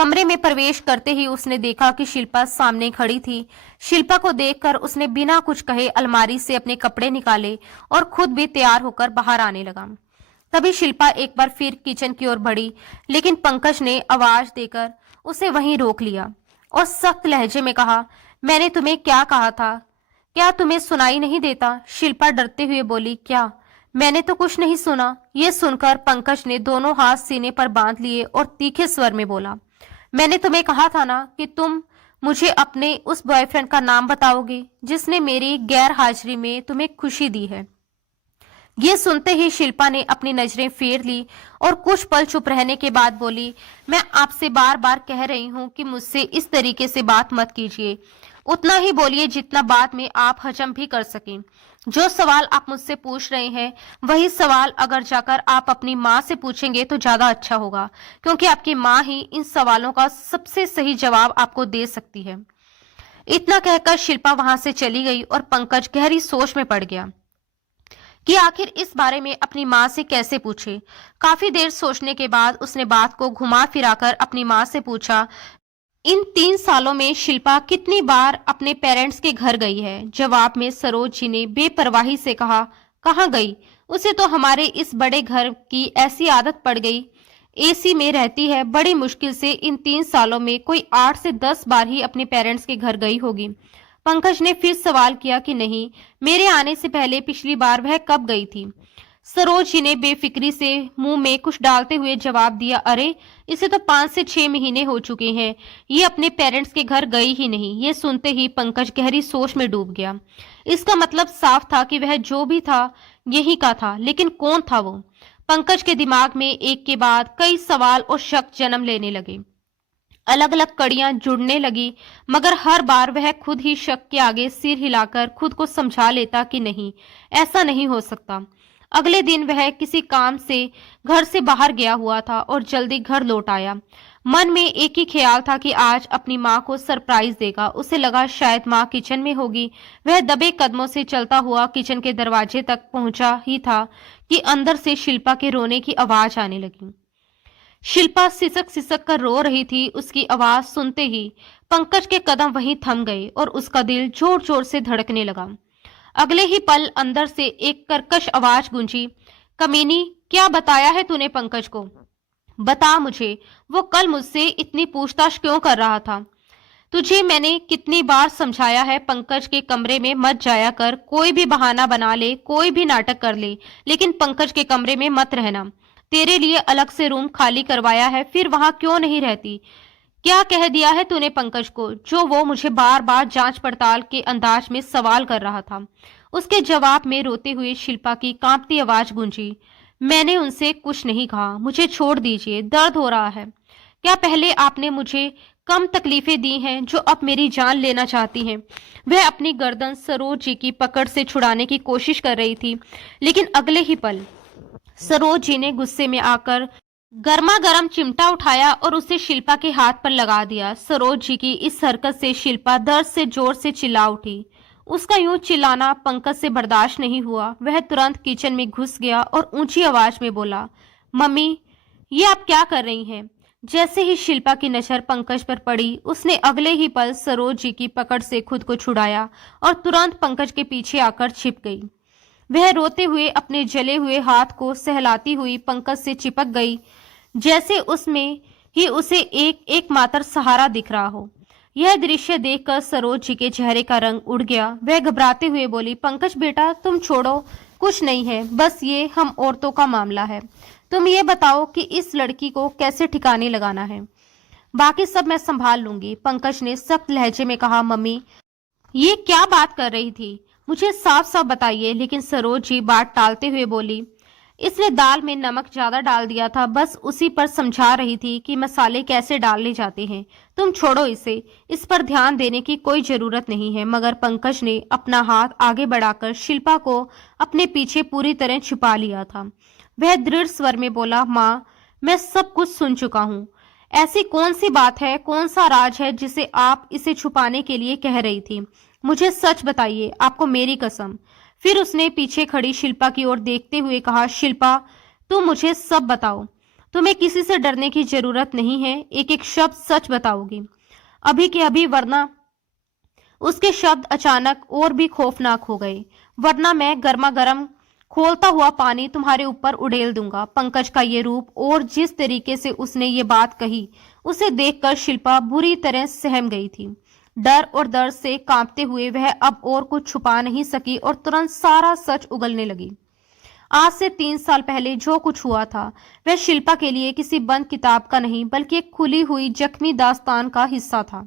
कमरे में प्रवेश करते ही उसने देखा कि शिल्पा सामने खड़ी थी। शिल्पा को देखकर उसने बिना कुछ कहे अलमारी से अपने कपड़े निकाले और खुद भी तैयार होकर बाहर आने लगा। तभी शिल्पा एक बार फिर किचन की ओर बढ़ी, लेकिन पंकज ने आवाज देकर उसे वहीं रोक लिया और सख्त लहजे में कहा, मैंने तुम्हें क्या कहा था? क्या तुम्हें सुनाई नहीं देता? शिल्पा डरते हुए बोली, क्या? मैंने तो कुछ नहीं सुना। ये सुनकर पंकज ने दोनों हाथ सीने पर बांध लिए और तीखे स्वर में बोला, मैंने तुम्हें कहा था ना कि तुम मुझे अपने उस बॉयफ्रेंड का नाम बताओगे जिसने मेरी गैर हाजिरी में तुम्हें खुशी दी है। ये सुनते ही शिल्पा ने अपनी नजरें फेर ली और कुछ पल चुप रहने के बाद बोली, मैं आपसे बार बार कह रही हूँ कि मुझसे इस तरीके से बात मत कीजिए। उतना ही बोलिए जितना बाद में आप हजम भी कर सकें। जो सवाल आप मुझसे पूछ रहे हैं वही सवाल अगर जाकर आप अपनी माँ से पूछेंगे तो ज्यादा अच्छा होगा, क्योंकि आपकी माँ ही इन सवालों का सबसे सही जवाब आपको दे सकती है। इतना कहकर शिल्पा वहां से चली गई और पंकज गहरी सोच में पड़ गया कि आखिर इस बारे में अपनी माँ से कैसे पूछे। काफी देर सोचने के बाद उसने बात को घुमा फिराकर अपनी माँ से पूछा, इन 3 सालों में शिल्पा कितनी बार अपने पेरेंट्स के घर गई है? जवाब में सरोज जी ने बेपरवाही से कहा, कहाँ गई? उसे तो हमारे इस बड़े घर की ऐसी आदत पड़ गई, एसी में रहती है। बड़ी मुश्किल से इन 3 सालों में कोई 8 से 10 बार ही अपने पेरेंट्स के घर गई होगी। पंकज ने फिर सवाल किया कि नहीं, मेरे आने से पहले पिछली बार वह कब गई थी? सरोज जी ने बेफिक्री से मुंह में कुछ डालते हुए जवाब दिया, अरे इसे तो 5 से 6 महीने हो चुके हैं, ये अपने पेरेंट्स के घर गई ही नहीं। ये सुनते ही पंकज गहरी सोच में डूब गया। इसका मतलब साफ था कि वह जो भी था यही का था, लेकिन कौन था वो? पंकज के दिमाग में एक के बाद कई सवाल और शक जन्म लेने लगे। अलग अलग कड़ियां जुड़ने लगी, मगर हर बार वह खुद ही शक के आगे सिर हिलाकर खुद को समझा लेता कि नहीं, ऐसा नहीं हो सकता। अगले दिन वह किसी काम से घर से बाहर गया हुआ था और जल्दी घर लौट आया। मन में एक ही ख्याल था कि आज अपनी माँ को सरप्राइज देगा। उसे लगा शायद माँ किचन में होगी। वह दबे कदमों से चलता हुआ किचन के दरवाजे तक पहुंचा ही था कि अंदर से शिल्पा के रोने की आवाज आने लगी। शिल्पा सिसक सिसक कर रो रही थी। उसकी आवाज सुनते ही पंकज के कदम वहीं थम गए और उसका दिल जोर जोर से धड़कने लगा। अगले ही पल अंदर से एक कर्कश आवाज गूंजी, कमीनी, क्या बताया है तूने पंकज को? बता मुझे, वो कल मुझसे इतनी पूछताछ क्यों कर रहा था? तुझे मैंने कितनी बार समझाया है पंकज के कमरे में मत जाया कर। कोई भी बहाना बना ले, कोई भी नाटक कर ले, लेकिन पंकज के कमरे में मत रहना। तेरे लिए अलग से रूम खाली करवाया है, फिर वहां क्यों नहीं रहती? क्या कह दिया है तूने पंकज को, जो वो मुझे बार बार जांच पड़ताल के अंदाज में सवाल कर रहा था? उसके जवाब में रोते हुए शिल्पा की कांपती आवाज गूंजी, मैंने उनसे कुछ नहीं कहा, मुझे छोड़ दीजिए, दर्द हो रहा है। क्या पहले आपने मुझे कम तकलीफें दी हैं जो अब मेरी जान लेना चाहती हैं? वह अपनी गर्दन सरोज जी की पकड़ से छुड़ाने की कोशिश कर रही थी, लेकिन अगले ही पल सरोज जी ने गुस्से में आकर गर्मा गर्म चिमटा उठाया और उसे शिल्पा के हाथ पर लगा दिया। सरोज जी की इस हरकत से शिल्पा दर्द से जोर से चिल्ला उठी। उसका यूं चिल्लाना पंकज से बर्दाश्त नहीं हुआ। वह तुरंत किचन में घुस गया और ऊंची आवाज में बोला, मम्मी, ये आप क्या कर रही हैं? जैसे ही शिल्पा की नजर पंकज पर पड़ी, उसने अगले ही पल सरोज जी की पकड़ से खुद को छुड़ाया और तुरंत पंकज के पीछे आकर छिप गई। वह रोते हुए अपने जले हुए हाथ को सहलाती हुई पंकज से चिपक गई, जैसे उसमें ही उसे एकमात्र सहारा दिख रहा हो। यह दृश्य देखकर सरोज जी के चेहरे का रंग उड़ गया। वह घबराते हुए बोली, पंकज बेटा, तुम छोड़ो, कुछ नहीं है, बस ये हम औरतों का मामला है। तुम ये बताओ कि इस लड़की को कैसे ठिकाने लगाना है, बाकी सब मैं संभाल लूंगी। पंकज ने सख्त लहजे में कहा, मम्मी, ये क्या बात कर रही थी, मुझे साफ साफ बताइए। लेकिन सरोज जी बात टालते हुए बोली, इसने दाल में नमक ज्यादा डाल दिया था, बस उसी पर समझा रही थी कि मसाले कैसे डालने जाते हैं। तुम छोड़ो इसे, इस पर ध्यान देने की कोई जरूरत नहीं है। मगर पंकज ने अपना हाथ आगे बढ़ाकर शिल्पा को अपने पीछे पूरी तरह छुपा लिया था। वह दृढ़ स्वर में बोला, माँ, मैं सब कुछ सुन चुका हूँ। ऐसी कौन सी बात है, कौन सा राज है जिसे आप इसे छुपाने के लिए कह रही थी? मुझे सच बताइए, आपको मेरी कसम। फिर उसने पीछे खड़ी शिल्पा की ओर देखते हुए कहा, शिल्पा, तुम मुझे सब बताओ। तुम्हें किसी से डरने की जरूरत नहीं है, एक एक शब्द सच बताओगी, अभी के अभी, वरना। उसके शब्द अचानक और भी खौफनाक हो गए। वरना मैं गर्मा गर्म खोलता हुआ पानी तुम्हारे ऊपर उड़ेल दूंगा। पंकज का ये रूप और जिस तरीके से उसने ये बात कही, उसे देखकर शिल्पा बुरी तरह सहम गई थी। डर और दर्द से कांपते हुए वह अब और कुछ छुपा नहीं सकी और तुरंत सारा सच उगलने लगी। आज से 3 साल पहले जो कुछ हुआ था, वह शिल्पा के लिए किसी बंद किताब का नहीं, बल्कि एक खुली हुई जख्मी दास्तान का हिस्सा था,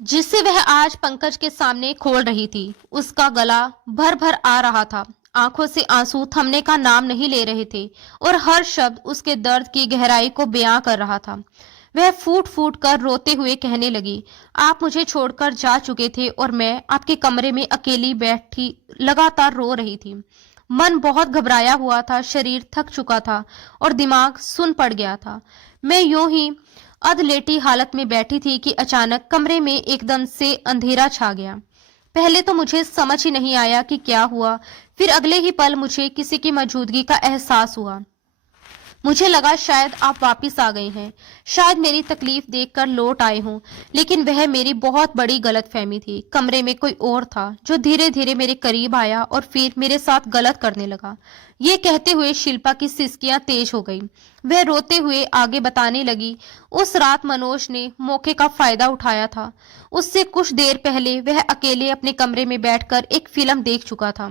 जिसे वह आज पंकज के सामने खोल रही थी। उसका गला भर भर आ रहा था, आंखों से आंसू थमने का नाम नहीं ले रहे थे और हर शब्द उसके दर्द की गहराई को बयां कर रहा था। वह फूट फूट कर रोते हुए कहने लगी, आप मुझे छोड़कर जा चुके थे और मैं आपके कमरे में अकेली बैठी लगातार रो रही थी। मन बहुत घबराया हुआ था, शरीर थक चुका था और दिमाग सुन पड़ गया था। मैं यूं ही अधलेटी हालत में बैठी थी कि अचानक कमरे में एकदम से अंधेरा छा गया। पहले तो मुझे समझ ही नहीं आया कि क्या हुआ, फिर अगले ही पल मुझे किसी की मौजूदगी का एहसास हुआ। मुझे लगा शायद आप वापस आ गए हैं, शायद मेरी तकलीफ देखकर लौट आए हों, लेकिन वह मेरी बहुत बड़ी गलतफहमी थी। कमरे में कोई और था जो धीरे धीरे मेरे करीब आया और फिर मेरे साथ गलत करने लगा। ये कहते हुए शिल्पा की सिसकियां तेज हो गई। वह रोते हुए आगे बताने लगी, उस रात मनोज ने मौके का फायदा उठाया था। उससे कुछ देर पहले वह अकेले अपने कमरे में बैठकर एक फिल्म देख चुका था,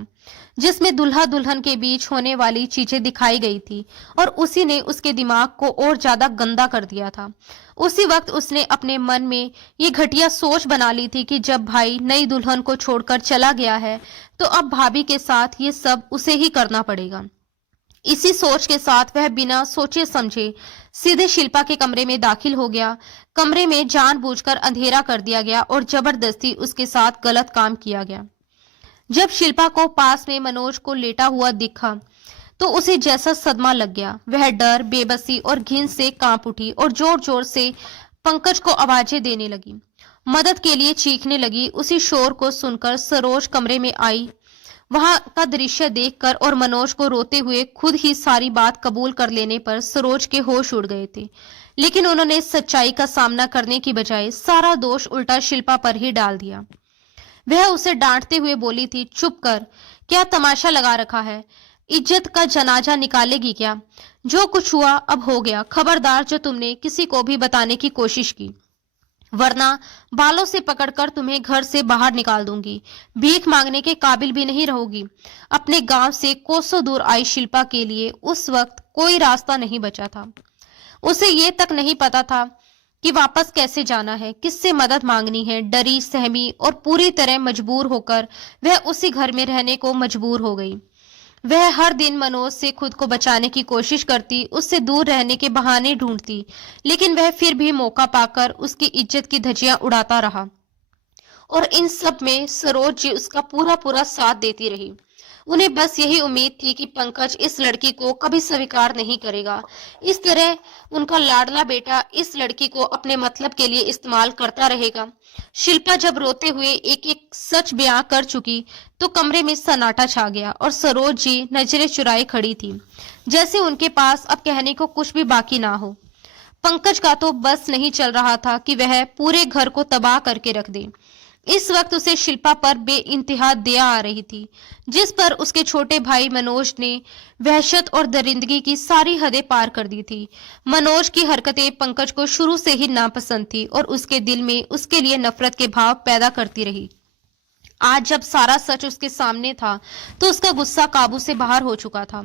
जिसमें दुल्हा दुल्हन के बीच होने वाली चीजें दिखाई गई थी और उसी ने उसके दिमाग को और ज्यादा गंदा कर दिया था। उसी वक्त उसने अपने मन में ये घटिया सोच बना ली थी कि जब भाई नई दुल्हन को छोड़कर चला गया है, तो अब भाभी के साथ ये सब उसे ही करना पड़ेगा। इसी सोच के साथ वह बिना सोचे समझे सीधे शिल्पा के कमरे में दाखिल हो गया। कमरे में जानबूझकर अंधेरा कर दिया गया और जबरदस्ती उसके साथ गलत काम किया गया। जब शिल्पा को पास में मनोज को लेटा हुआ दिखा, तो उसे जैसा सदमा लग गया। वह डर, बेबसी और घिन से कांप उठी और जोर जोर से पंकज को आवाजें देने लगी, मदद के लिए चीखने लगी। उसी शोर को सुनकर सरोज कमरे में आई। वहां का दृश्य देखकर और मनोज को रोते हुए खुद ही सारी बात कबूल कर लेने पर सरोज के होश उड़ गए थे, लेकिन उन्होंने सच्चाई का सामना करने की बजाय सारा दोष उल्टा शिल्पा पर ही डाल दिया। वह उसे डांटते हुए बोली थी, चुप कर, क्या तमाशा लगा रखा है, इज्जत का जनाजा निकालेगी क्या? जो कुछ हुआ अब हो गया, खबरदार जो तुमने किसी को भी बताने की कोशिश की, वरना बालों से पकड़कर तुम्हें घर से बाहर निकाल दूंगी। भीख मांगने के काबिल भी नहीं रहोगी। अपने गांव से कोसों दूर आई शिल्पा के लिए उस वक्त कोई रास्ता नहीं बचा था। उसे ये तक नहीं पता था कि वापस कैसे जाना है, किससे मदद मांगनी है। डरी, सहमी और पूरी तरह मजबूर होकर वह उसी घर में रहने को मजबूर हो गई। वह हर दिन मनोज से खुद को बचाने की कोशिश करती, उससे दूर रहने के बहाने ढूंढती, लेकिन वह फिर भी मौका पाकर उसकी इज्जत की धज्जियां उड़ाता रहा और इन सब में सरोज जी उसका पूरा पूरा साथ देती रही। उन्हें बस यही उम्मीद थी कि पंकज इस लड़की को कभी स्वीकार नहीं करेगा। इस तरह उनका लाडला बेटा इस लड़की को अपने मतलब के लिए इस्तेमाल करता रहेगा। शिल्पा जब रोते हुए एक एक सच बयां कर चुकी, तो कमरे में सन्नाटा छा गया और सरोज जी नजरें चुराए खड़ी थी, जैसे उनके पास अब कहने को कुछ भी बाकी ना हो। पंकज का तो बस नहीं चल रहा था कि वह पूरे घर को तबाह करके रख दे। इस वक्त उसे शिल्पा पर बेइंतहा दया आ रही थी, जिस पर उसके छोटे भाई मनोज ने वहशत और दरिंदगी की सारी हदें पार कर दी थी। मनोज की हरकतें पंकज को शुरू से ही नापसंद थी और उसके दिल में उसके लिए नफरत के भाव पैदा करती रही। आज जब सारा सच उसके सामने था, तो उसका गुस्सा काबू से बाहर हो चुका था।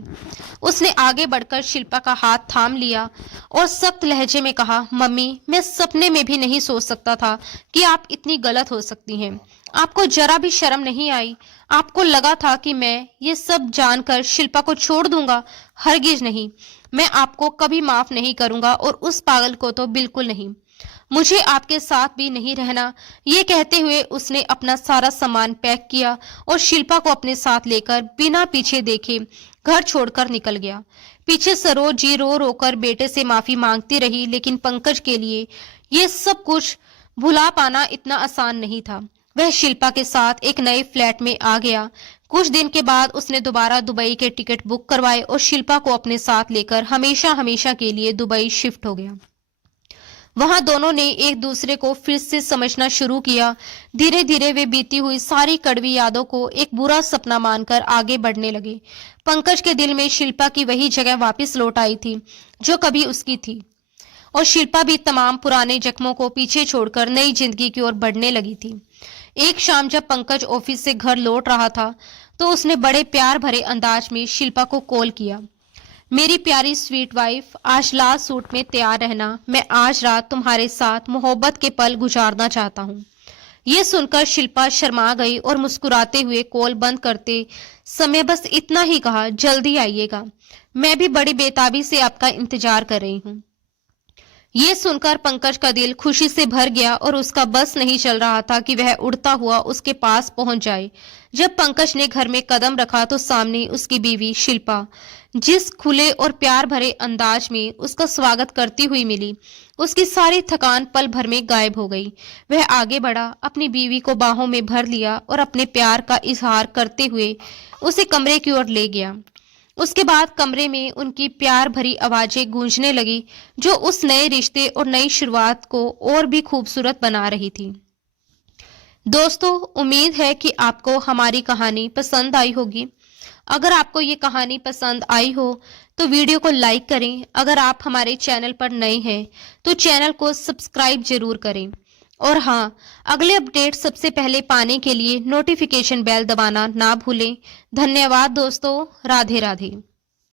उसने आगे बढ़कर शिल्पा का हाथ थाम लिया और सख्त लहजे में कहा, मम्मी, मैं सपने में भी नहीं सोच सकता था कि आप इतनी गलत हो सकती हैं। आपको जरा भी शर्म नहीं आई? आपको लगा था कि मैं ये सब जानकर शिल्पा को छोड़ दूंगा? हरगिज नहीं, मैं आपको कभी माफ नहीं करूंगा और उस पागल को तो बिल्कुल नहीं। मुझे आपके साथ भी नहीं रहना। ये कहते हुए उसने अपना सारा सामान पैक किया और शिल्पा को अपने साथ लेकर बिना पीछे देखे घर छोड़कर निकल गया। पीछे सरोज जी रो रो कर बेटे से माफी मांगती रही, लेकिन पंकज के लिए ये सब कुछ भुला पाना इतना आसान नहीं था। वह शिल्पा के साथ एक नए फ्लैट में आ गया। कुछ दिन के बाद उसने दोबारा दुबई के टिकट बुक करवाए और शिल्पा को अपने साथ लेकर हमेशा हमेशा के लिए दुबई शिफ्ट हो गया। वहां दोनों ने एक दूसरे को फिर से समझना शुरू किया। धीरे धीरे वे बीती हुई सारी कड़वी यादों को एक बुरा सपना मानकर आगे बढ़ने लगे। पंकज के दिल में शिल्पा की वही जगह वापस लौट आई थी जो कभी उसकी थी, और शिल्पा भी तमाम पुराने जख्मों को पीछे छोड़कर नई जिंदगी की ओर बढ़ने लगी थी। एक शाम जब पंकज ऑफिस से घर लौट रहा था तो उसने बड़े प्यार भरे अंदाज में शिल्पा को कॉल किया। मेरी प्यारी स्वीट वाइफ, आज लाल सूट में तैयार रहना। मैं आज रात तुम्हारे साथ मोहब्बत के पल गुजारना चाहता हूँ। ये सुनकर शिल्पा शर्मा गई और मुस्कुराते हुए कॉल बंद करते समय बस इतना ही कहा, जल्दी आइएगा, मैं भी बड़ी बेताबी से आपका इंतजार कर रही हूँ। ये सुनकर पंकज का दिल खुशी से भर गया और उसका बस नहीं चल रहा था कि वह उड़ता हुआ उसके पास पहुंच जाए। जब पंकज ने घर में कदम रखा तो सामने उसकी बीवी शिल्पा जिस खुले और प्यार भरे अंदाज में उसका स्वागत करती हुई मिली, उसकी सारी थकान पल भर में गायब हो गई। वह आगे बढ़ा, अपनी बीवी को बाहों में भर लिया और अपने प्यार का इजहार करते हुए उसे कमरे की ओर ले गया। उसके बाद कमरे में उनकी प्यार भरी आवाजें गूंजने लगी जो उस नए रिश्ते और नई शुरुआत को और भी खूबसूरत बना रही थी। दोस्तों, उम्मीद है कि आपको हमारी कहानी पसंद आई होगी। अगर आपको ये कहानी पसंद आई हो तो वीडियो को लाइक करें। अगर आप हमारे चैनल पर नए हैं तो चैनल को सब्सक्राइब जरूर करें। और हाँ, अगले अपडेट सबसे पहले पाने के लिए नोटिफिकेशन बेल दबाना ना भूलें। धन्यवाद दोस्तों। राधे राधे।